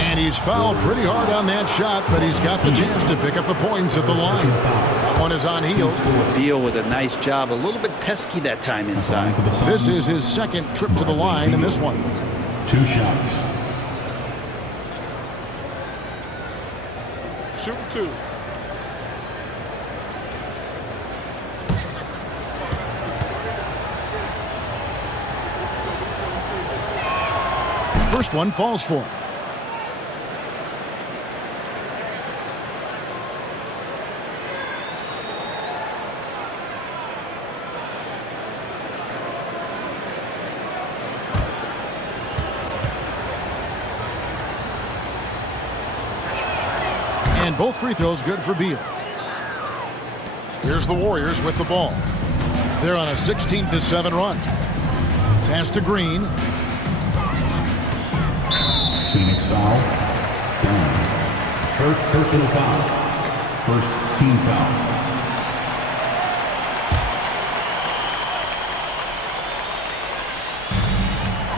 And he's fouled pretty hard on that shot, but he's got the chance to pick up the points at the line. That one is on Hield. Beal with a nice job. A little bit pesky that time inside. This is his second trip to the line in this one. 2 shots. Shoot 2. First one falls for him. And both free throws good for Beal. Here's the Warriors with the ball. They're on a 16-7 run. Pass to Green. Phoenix foul. First personal foul. First team foul.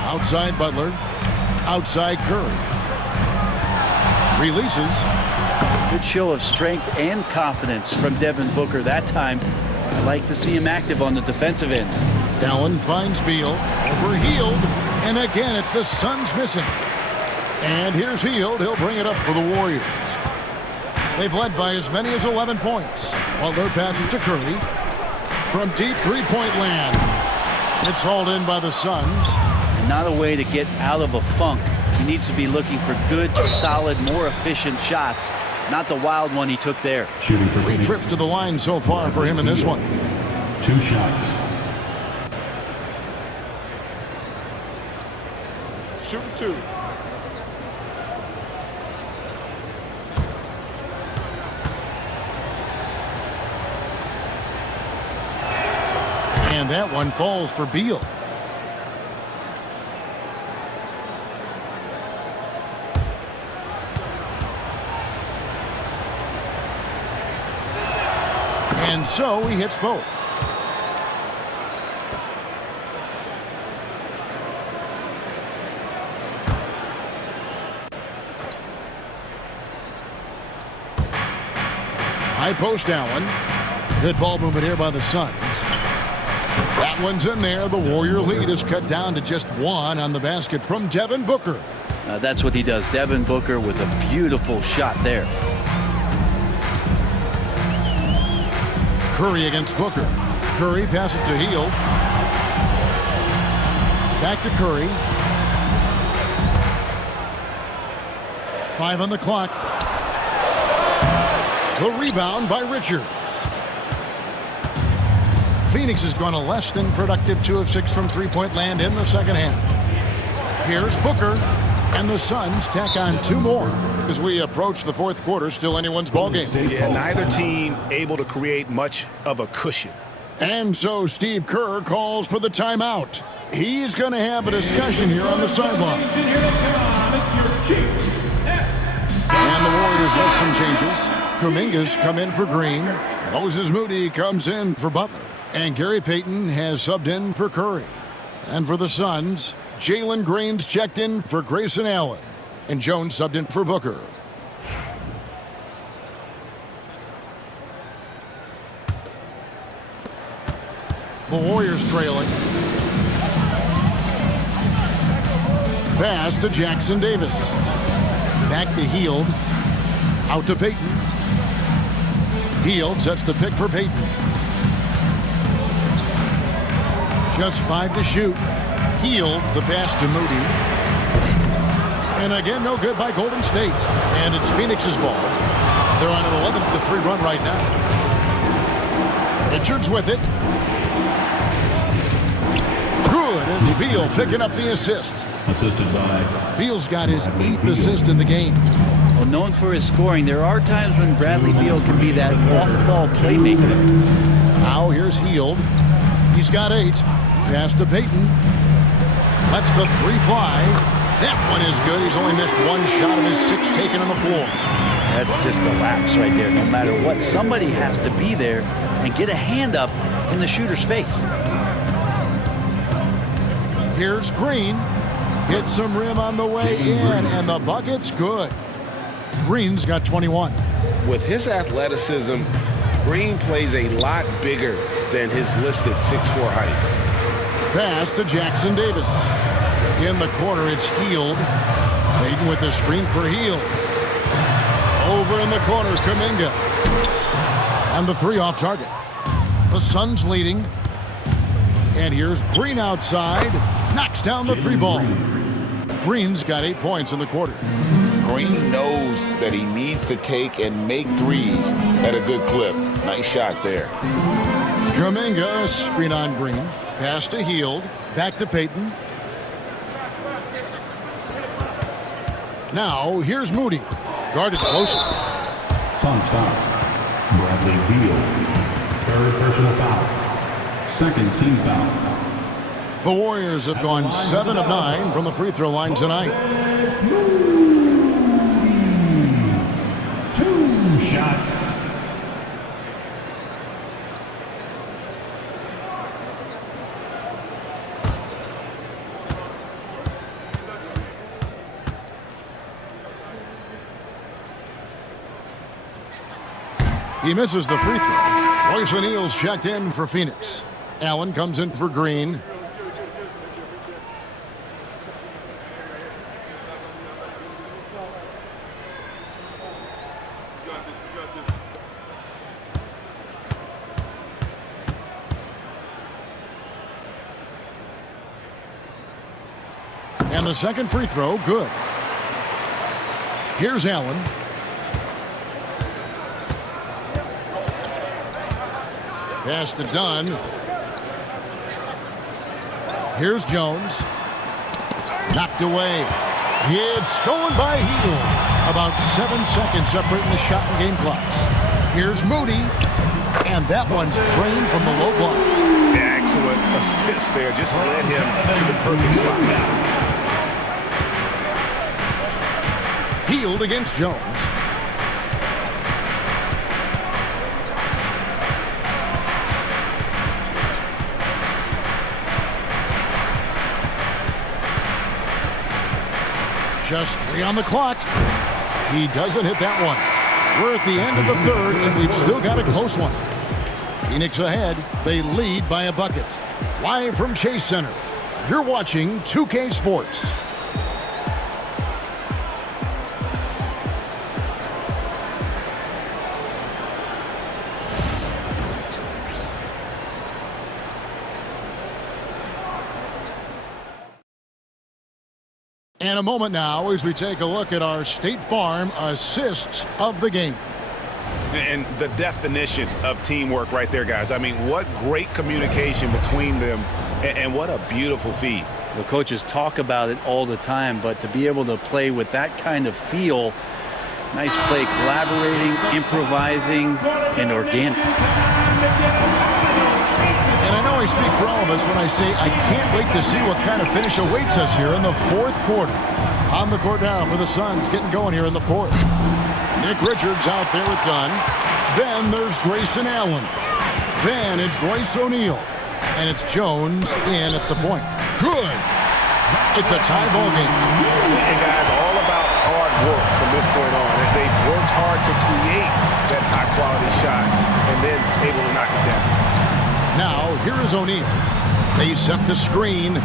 Outside Butler. Outside Curry. Releases. Good show of strength and confidence from Devin Booker that time. I like to see him active on the defensive end. Allen finds Beal. Over Hield. And again, it's the Suns missing. And here's Hield. He'll bring it up for the Warriors. They've led by as many as 11 points. Butler passes to Curry. From deep three-point land. It's hauled in by the Suns. And not a way to get out of a funk. He needs to be looking for good, solid, more efficient shots. Not the wild one he took there. Shooting for 3 trips to the line so far for him in this one. 2 shots. Shoot 2. And that one falls for Beal. And so he hits both. High post Allen. Good ball movement here by the Suns. That one's in there. The Warrior lead is cut down to just 1 on the basket from Devin Booker. That's what he does. Devin Booker with a beautiful shot there. Curry against Booker. Curry passes to Hield. Back to Curry. 5 on the clock. The rebound by Richards. Phoenix has gone a less than productive 2 of 6 from three-point land in the second half. Here's Booker, and the Suns tack on 2 more as we approach the fourth quarter. Still anyone's ballgame. Yeah, neither team able to create much of a cushion. And so Steve Kerr calls for the timeout. He's going to have a discussion here on the sideline. And the Warriors let some changes. Kuminga's come in for Green. Moses Moody comes in for Butler. And Gary Payton has subbed in for Curry. And for the Suns, Jalen Green's checked in for Grayson Allen. And Jones subbed in for Booker. The Warriors trailing. Pass to Jackson Davis. Back to Hield. Out to Payton. Hield sets the pick for Payton. Just 5 to shoot. Hield the pass to Moody. And again, no good by Golden State. And it's Phoenix's ball. They're on an 11-3 run right now. Richards with it. Good. It's Beal picking up the assist. Assisted by. Beal's got his 8th assist in the game. Well, known for his scoring, there are times when Bradley Beal can be that off-ball playmaker. Now here's Hield. He's got 8. Pass to Payton. Lets the 3 fly. That one is good. He's only missed 1 shot of his 6 taken on the floor. That's just a lapse right there. No matter what, somebody has to be there and get a hand up in the shooter's face. Here's Green. Hits some rim on the way in, and the bucket's good. Green's got 21. With his athleticism, Green plays a lot bigger than his listed 6'4" height. Pass to Jackson Davis. In the corner, it's Hield. Payton with the screen for Hield. Over in the corner, Kuminga. And the 3 off target. The Suns leading. And here's Green outside. Knocks down the 3 ball. Green's got 8 points in the quarter. Green knows that he needs to take and make threes at a good clip. Nice shot there. Kuminga, screen on Green. Pass to Hield. Back to Payton. Now, here's Moody. Guarded closely. Suns foul. Bradley Beal. 3rd personal foul. 2nd team foul. The Warriors have gone 7 of 9 from the free throw line tonight. 2 shots. He misses the free throw. Royce O'Neal's checked in for Phoenix. Allen comes in for Green. And the second free throw, good. Here's Allen. Pass to Dunn. Here's Jones. Knocked away. It's stolen by Hield. About 7 seconds separating the shot and game clocks. Here's Moody. And that one's drained from the low block. Excellent assist there. Just led him to the perfect spot. Hield against Jones. Just 3 on the clock. He doesn't hit that one. We're at the end of the 3rd, and we've still got a close one. Phoenix ahead. They lead by a bucket. Live from Chase Center, you're watching 2K Sports. And a moment now as we take a look at our State Farm assists of the game. And the definition of teamwork right there, guys. I mean, what great communication between them, and what a beautiful feed. The coaches talk about it all the time, but to be able to play with that kind of feel, nice play, collaborating, improvising, and organic. And I know I speak for all of us when I say I can't wait to see what kind of finish awaits us here in the fourth quarter. On the court now for the Suns, getting going here in the fourth. Nick Richards out there with Dunn. Then there's Grayson Allen. Then it's Royce O'Neal. And it's Jones in at the point. Good. It's a tie ball game. And guys, all about hard work from this point on. They've worked hard to create that high-quality shot and then able to knock it down. Now, here is O'Neal. They set the screen.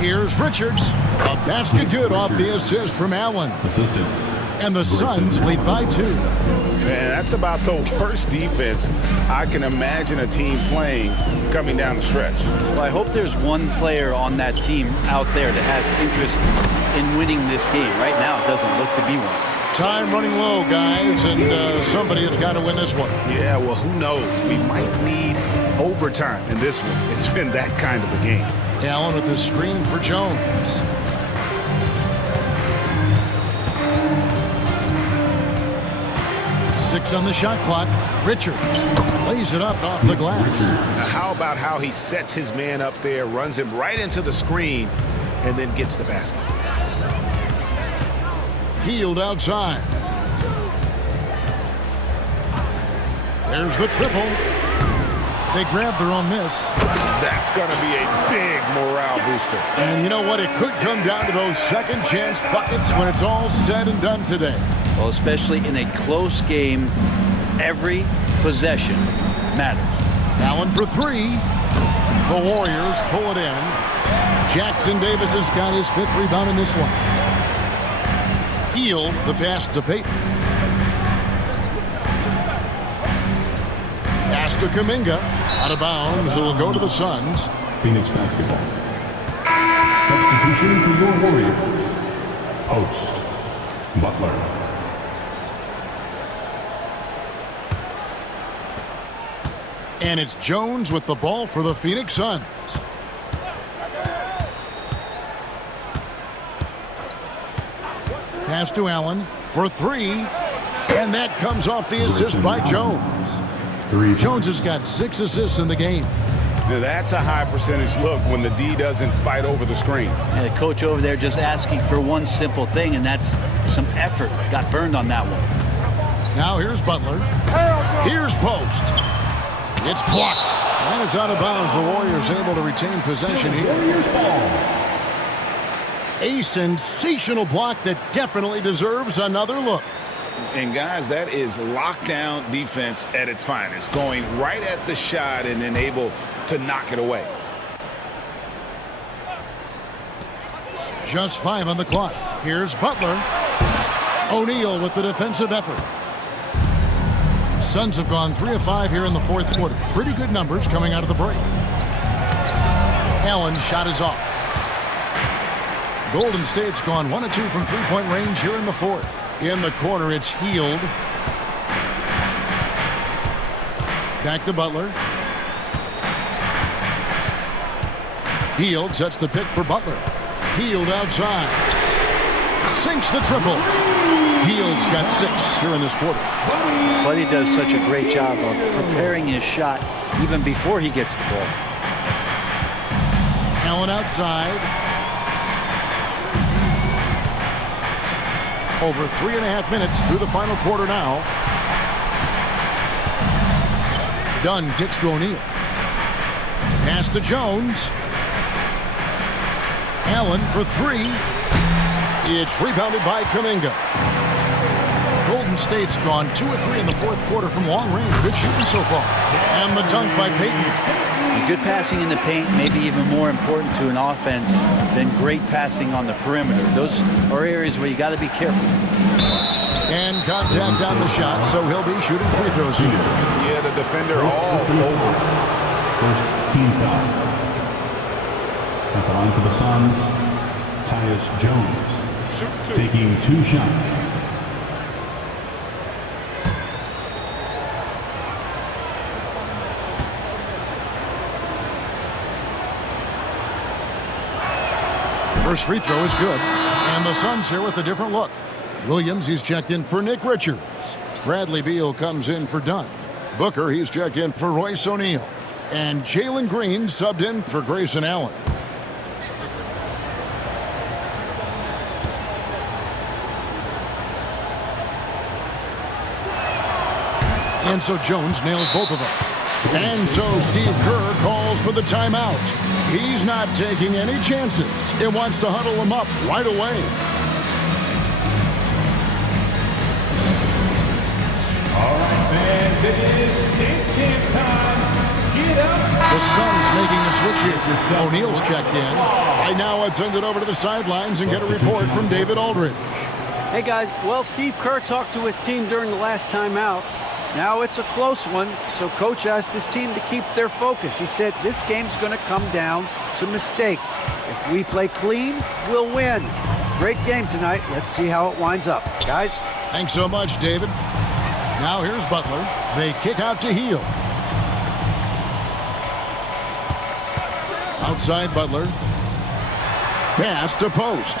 Here's Richards. A basket good off the assist from Allen. Assistant. And the Suns lead by 2. Man, that's about the worst defense I can imagine a team playing coming down the stretch. Well, I hope there's one player on that team out there that has interest in winning this game. Right now, it doesn't look to be one. Time running low, guys, and somebody has got to win this one. Yeah, well, who knows? We might need overtime in this one. It's been that kind of a game. Allen with the screen for Jones. Six on the shot clock. Richards lays it up off the glass. Now, how about how he sets his man up there, runs him right into the screen, and then gets the basket. Healed outside. There's the triple. They grab their own miss. That's going to be a big morale booster. And you know what? It could come down to those second chance buckets when it's all said and done today. Well, especially in a close game, every possession matters. Allen for 3. The Warriors pull it in. Jackson Davis has got his 5th rebound in this one. Healed the pass to Payton. Pass to Kuminga. Out of bounds. It will go to the Suns. Phoenix basketball. Substitution for your Warriors. Post. Butler. And it's Jones with the ball for the Phoenix Suns. Pass to Allen for 3. And that comes off the assist by Jones. Jones has got 6 assists in the game. Now that's a high percentage look when the D doesn't fight over the screen. And the coach over there just asking for one simple thing, and that's some effort. Got burned on that one. Now here's Butler. Here's Post. It's blocked. And it's out of bounds. The Warriors able to retain possession here. A sensational block that definitely deserves another look. And guys, that is lockdown defense at its finest. Going right at the shot and then able to knock it away. Just 5 on the clock. Here's Butler. O'Neal with the defensive effort. Suns have gone 3 of 5 here in the fourth quarter. Pretty good numbers coming out of the break. Allen's shot is off. Golden State's gone 1 of 2 from three-point range here in the fourth. In the corner, it's Hield. Back to Butler. Hield sets the pick for Butler. Hield outside. Sinks the triple. Hield's got 6 here in this quarter. Buddy does such a great job of preparing his shot even before he gets the ball. Allen outside. Over 3.5 minutes through the final quarter now. Dunn gets to O'Neal. Pass to Jones. Allen for 3. It's rebounded by Kuminga. Golden State's gone 2 of 3 in the fourth quarter from long range. Good shooting so far. And the dunk by Payton. Good passing in the paint may be even more important to an offense than great passing on the perimeter. Those are areas where you got to be careful. And contact on the shot, so he'll be shooting free throws here. Yeah, the defender all over. First team foul. At the line for the Suns, Tyus Jones. taking 2 shots. First free throw is good. And the Suns here with a different look. Williams, he's checked in for Nick Richards. Bradley Beal comes in for Dunn. Booker, he's checked in for Royce O'Neal. And Jalen Green subbed in for Grayson Allen. And so Jones nails both of them. And so Steve Kerr calls for the timeout. He's not taking any chances. He wants to huddle them up right away. All right, fans, it is dance camp time. Get up. The Suns making a switch here. O'Neal's checked in. Right now, let's send it over to the sidelines and get a report from David Aldridge. Hey, guys. Well, Steve Kerr talked to his team during the last timeout. Now it's a close one, so Coach asked his team to keep their focus. He said this game's going to come down to mistakes. If we play clean, we'll win. Great game tonight. Let's see how it winds up. Guys? Thanks so much, David. Now here's Butler. They kick out to Hield. Outside Butler. Pass to Post.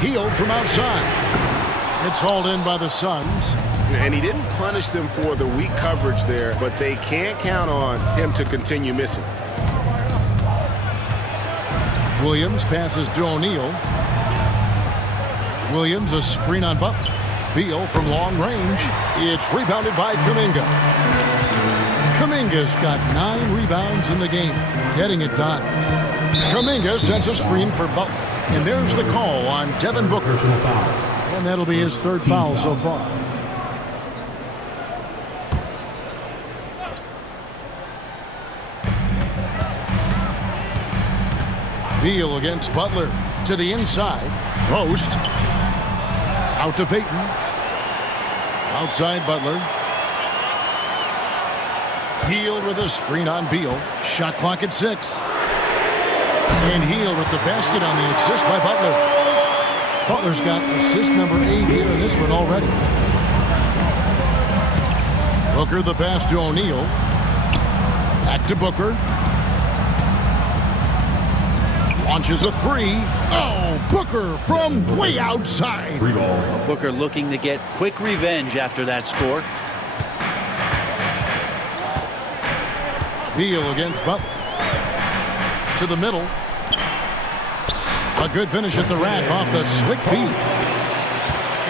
Hield from outside. It's hauled in by the Suns. And he didn't punish them for the weak coverage there, but they can't count on him to continue missing. Williams passes to O'Neal. Williams, a screen on Butler. Beal from long range. It's rebounded by Kuminga. Kuminga's got 9 rebounds in the game, getting it done. Kuminga sends a screen for Butler. And there's the call on Devin Booker. And that'll be his 3rd foul so far. Beal against Butler to the inside. Post. Out to Payton. Outside Butler. Hield with a screen on Beal. Shot clock at 6. And Hield with the basket on the assist by Butler. Butler's got assist number 8 here in this one already. Booker the pass to O'Neal. Back to Booker. Launches a 3. Oh, Booker from way outside. Booker looking to get quick revenge after that score. Beal against Butler. To the middle. A good finish at the rack off the slick feet.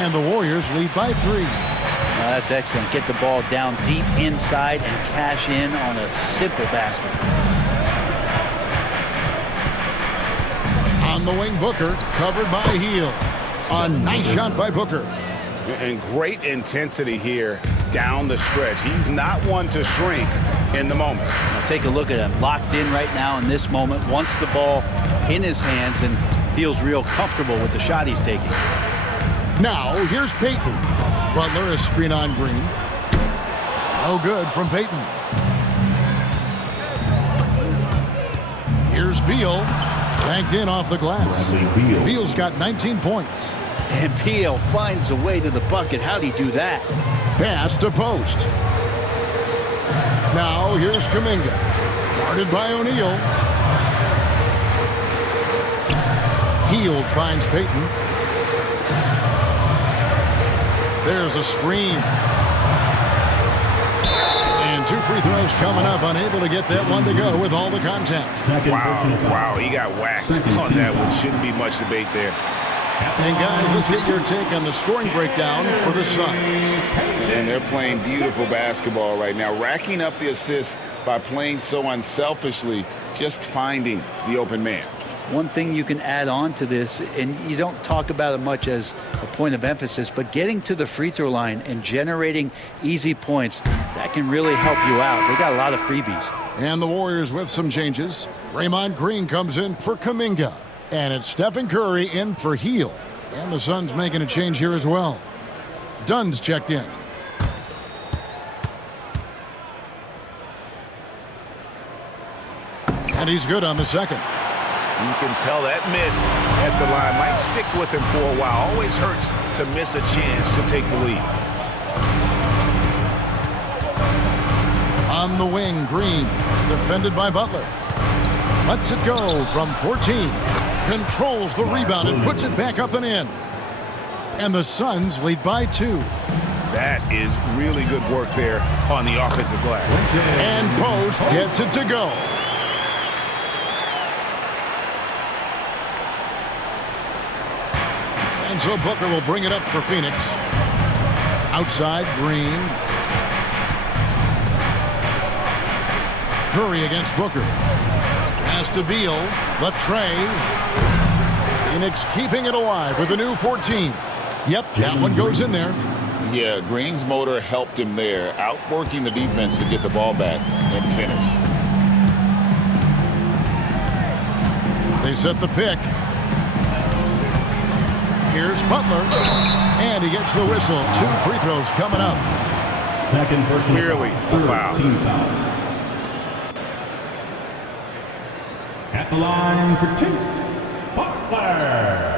And the Warriors lead by 3. That's excellent. Get the ball down deep inside and cash in on a simple basket. On the wing, Booker, covered by Hield. A nice shot by Booker. And great intensity here down the stretch. He's not one to shrink in the moment. Now take a look at him. Locked in right now in this moment. Wants the ball in his hands and feels real comfortable with the shot he's taking. Now, here's Payton. Butler is screen on Green. No good from Payton. Here's Beal. Banked in off the glass. Beal's got 19 points. And Beal finds a way to the bucket. How'd he do that? Pass to Post. Now here's Kuminga. Guarded by O'Neal. Hield finds Payton. There's a screen. And 2 free throws coming up. Unable to get that one to go with all the contact. Wow, he got whacked on that one. Shouldn't be much debate there. And guys, let's get your take on the scoring breakdown for the Suns. And they're playing beautiful basketball right now, racking up the assists by playing so unselfishly, just finding the open man. One thing you can add on to this, and you don't talk about it much as a point of emphasis, but getting to the free throw line and generating easy points, that can really help you out. They got a lot of freebies. And the Warriors with some changes. Draymond Green comes in for Kuminga. And it's Stephen Curry in for Hield. And the Suns making a change here as well. Dunn's checked in. And he's good on the second. You can tell that miss at the line might stick with him for a while. Always hurts to miss a chance to take the lead. On the wing, Green, defended by Butler. Lets it go from 14. Controls the rebound and puts it back up and in. And the Suns lead by 2. That is really good work there on the offensive glass. And Post gets it to go. And so Booker will bring it up for Phoenix. Outside, Green. Curry against Booker. Pass to Beal. The tray. Phoenix keeping it alive with a new 14. Yep, that one goes in there. Yeah, Green's motor helped him there, outworking the defense to get the ball back and finish. They set the pick. Here's Butler. And he gets the whistle. 2 free throws coming up. Second personal Clearly a foul. Team foul. At the line for 2, Butler.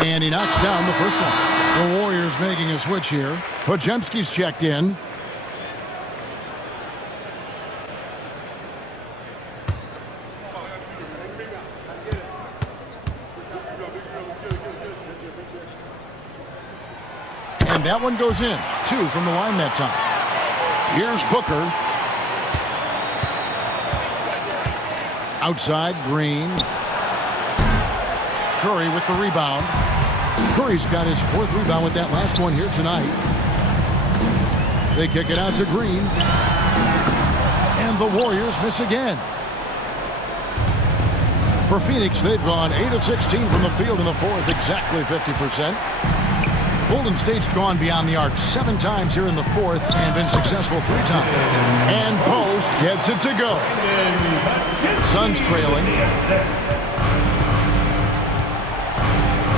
And he knocks down the first one. The Warriors making a switch here. Podziemski's checked in. And that one goes in. 2 from the line that time. Here's Booker. Outside, Green. Curry with the rebound. Curry's got his 4th rebound with that last one here tonight. They kick it out to Green. And the Warriors miss again. For Phoenix, they've gone 8 of 16 from the field in the 4th, exactly 50%. Golden State's gone beyond the arc 7 times here in the 4th and been successful 3 times. And Post gets it to go. Suns trailing.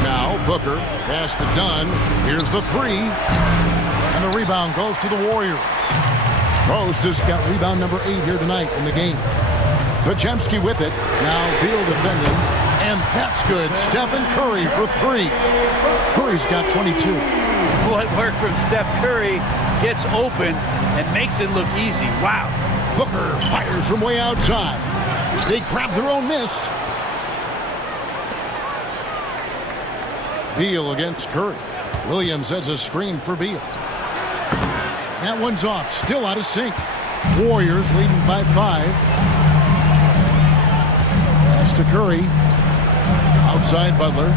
Now Booker, pass to Dunn. Here's the 3. And the rebound goes to the Warriors. Post has got rebound number 8 here tonight in the game. Podziemski with it. Now Beal defending. And that's good. Stephen Curry for 3. Curry's got 22. What work from Steph Curry, gets open and makes it look easy. Wow. Booker fires from way outside. They grab their own miss. Beal against Curry. Williams heads a screen for Beal. That one's off. Still out of sync. Warriors leading by 5. Pass to Curry. Outside Butler.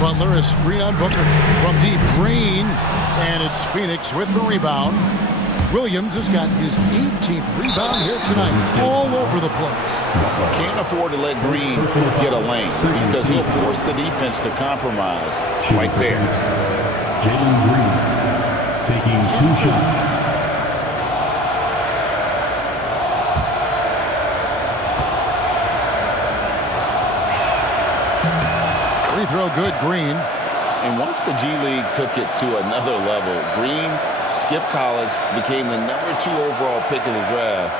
Butler is screen on Booker from deep. Green. And it's Phoenix with the rebound. Williams has got his 18th rebound here tonight. All over the place. Can't afford to let Green get a lane because he'll force the defense to compromise right there. Jalen Green taking 2 shots. Free throw good, Green. And once the G League took it to another level, Green skipped college, became the number 2 overall pick of the draft,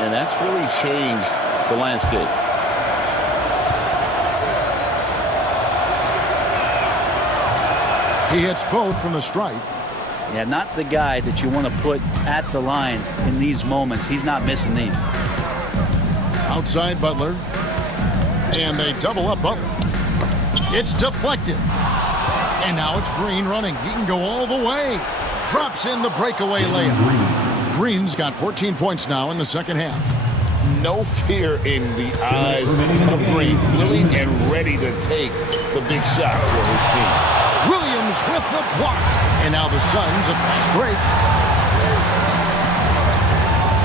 and that's really changed the landscape. He hits both from the stripe. Yeah, not the guy that you want to put at the line in these moments. He's not missing these. Outside Butler. And they double up Butler. It's deflected. And now it's Green running. He can go all the way. Drops in the breakaway layup. Green's got 14 points now in the second half. No fear in the eyes of Green. Willing and ready to take the big shot for his team. Williams with the block. And now the Suns a fast break.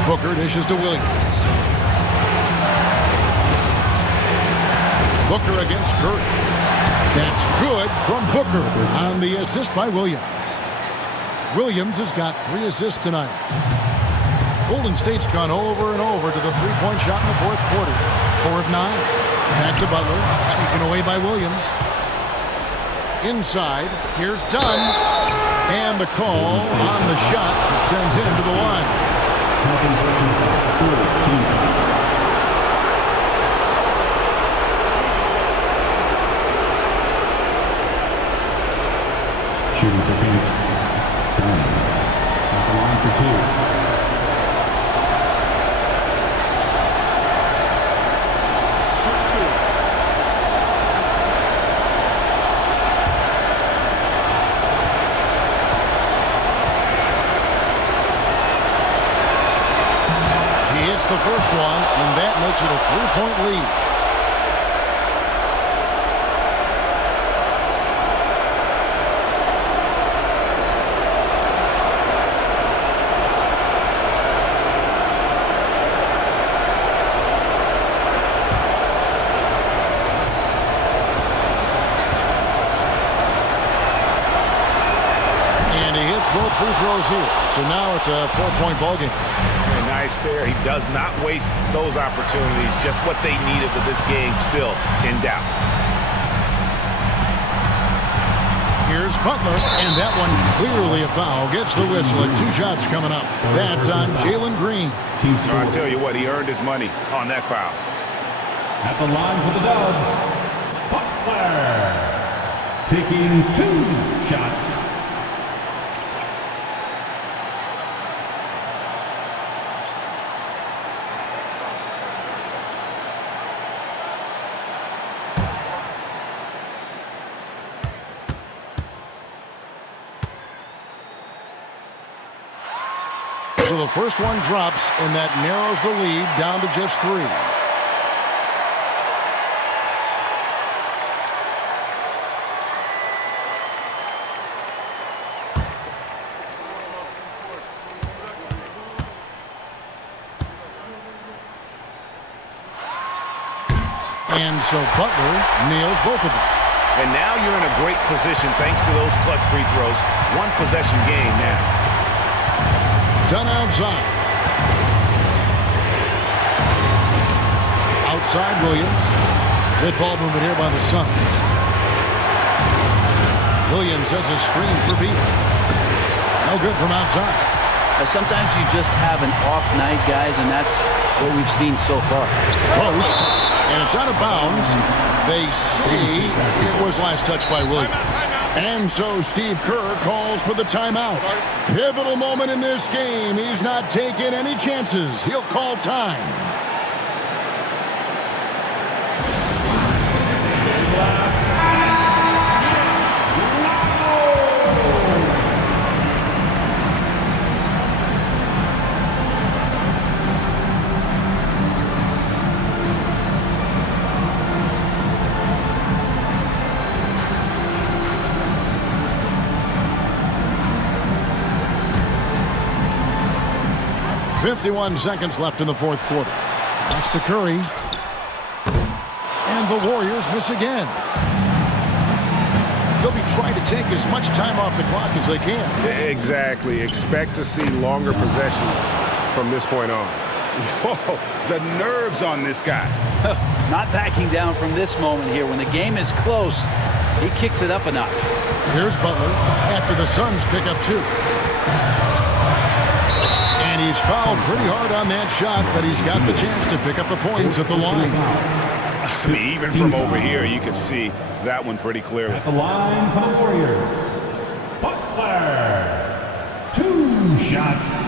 Booker dishes to Williams. Booker against Curry. That's good from Booker on the assist by Williams. Williams has got 3 assists tonight. Golden State's gone over and over to the three-point shot in the fourth quarter. 4 of 9. Back to Butler. Taken away by Williams. Inside. Here's Dunn. And the call on the shot that sends him to the line. Shooting for Phoenix. Dunn. At the line for 2. The first one, and that makes it a 3-point lead. And he hits both free throws here. So now it's a 4-point ball game. Nice there. He does not waste those opportunities. Just what they needed, but this game still in doubt. Here's Butler, and that one clearly a foul. Gets the whistle, and 2 shots coming up. That's on Jalen Green. I tell you what, he earned his money on that foul. At the line for the Dubs, Butler taking 2 shots. So the first one drops, and that narrows the lead down to just 3. And so Butler nails both of them. And now you're in a great position thanks to those clutch free throws. 1 possession game now. Done outside. Outside Williams. Good ball movement here by the Suns. Williams sets a screen for Beal. No good from outside. Sometimes you just have an off night, guys, and that's what we've seen so far. Post. And it's out of bounds. They say it was last touched by Williams. And so Steve Kerr calls for the timeout. Pivotal moment in this game. He's not taking any chances. He'll call time. .51 seconds left in the fourth quarter. Pass to Curry. And the Warriors miss again. They'll be trying to take as much time off the clock as they can. Exactly. Expect to see longer possessions from this point on. Whoa, the nerves on this guy. Not backing down from this moment here. When the game is close, he kicks it up a notch. Here's Butler after the Suns pick up 2. And he's fouled pretty hard on that shot, but he's got the chance to pick up the points at the line. I mean, even from over here, you can see that one pretty clearly. At the line for the Warriors, Butler. 2 shots.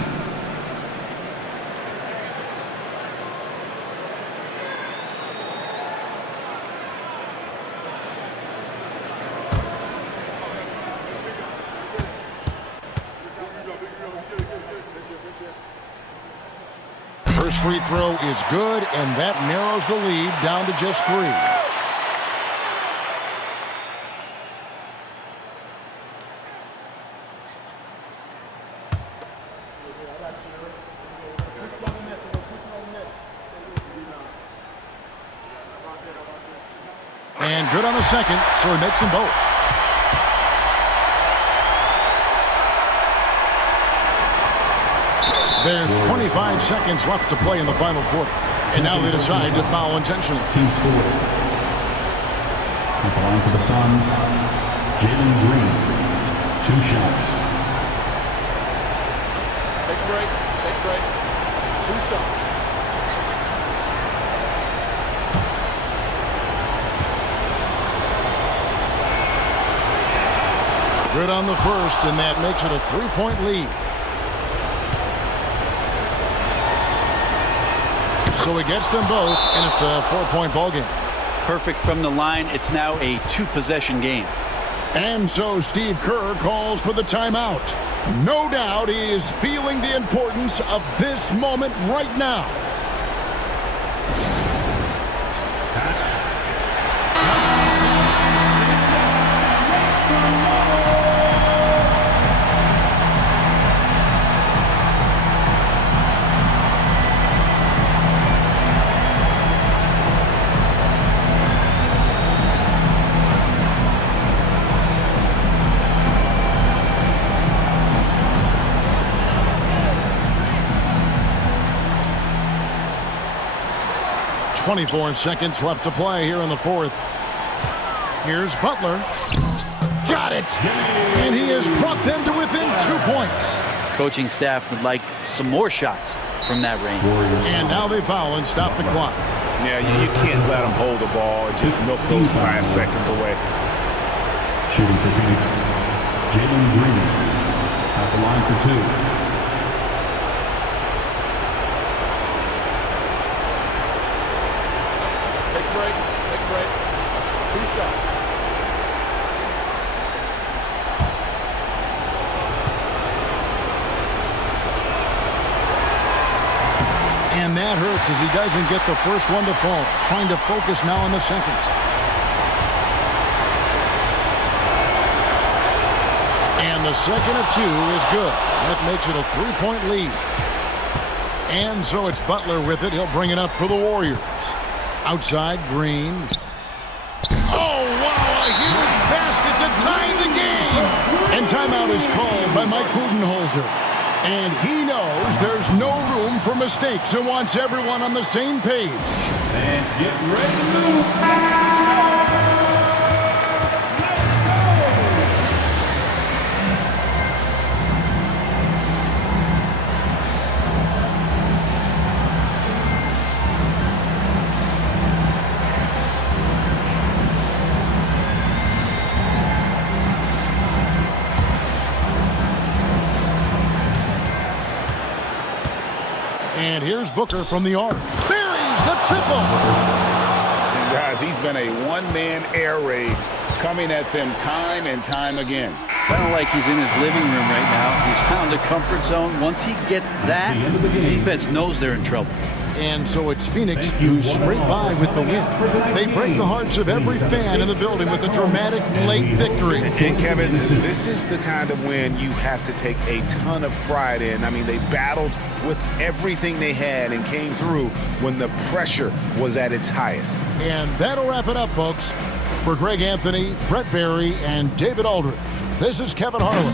First free throw is good, and that narrows the lead down to just 3. And good on the second, so he makes them both. There's 25 seconds left to play in the final quarter. And now they decide to foul intentionally. Team score. At the line for the Suns, Jalen Green. 2 shots. Take a break. Take a break. 2 shots. Good on the first, and that makes it a 3-point lead. So he gets them both, and it's a 4-point ball game. Perfect from the line. It's now a 2-possession game. And so Steve Kerr calls for the timeout. No doubt he is feeling the importance of this moment right now. .24 seconds left to play here in the fourth. Here's Butler. Got it! And he has brought them to within 2 points. Coaching staff would like some more shots from that range. And now they foul and stop the clock. Yeah, you can't let them hold the ball and just milk those last seconds away. Shooting for Phoenix, Jalen Green. At the line for 2. And that hurts as he doesn't get the first one to fall. Trying to focus now on the second. And the second of 2 is good. That makes it a 3-point lead. And so it's Butler with it. He'll bring it up for the Warriors. Outside, Green. Oh, wow, a huge basket to tie the game. And timeout is called by Mike Budenholzer. And he knows there's no room for mistakes and wants everyone on the same page. And get ready to move. And here's Booker from the arc. Buries the triple. And guys, he's been a one-man air raid coming at them time and time again. Kind of like he's in his living room right now. He's found a comfort zone. Once he gets that, the defense knows they're in trouble. And so it's Phoenix who scrape by with the win. They break the hearts of every fan in the building with a dramatic late victory. And Kevin, this is the kind of win you have to take a ton of pride in. I mean, they battled with everything they had and came through when the pressure was at its highest. And that'll wrap it up, folks. For Greg Anthony, Brett Barry, and David Aldridge, this is Kevin Harlan.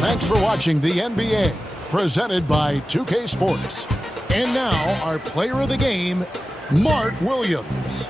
Thanks for watching the NBA, presented by 2K Sports. And now, our player of the game, Mark Williams.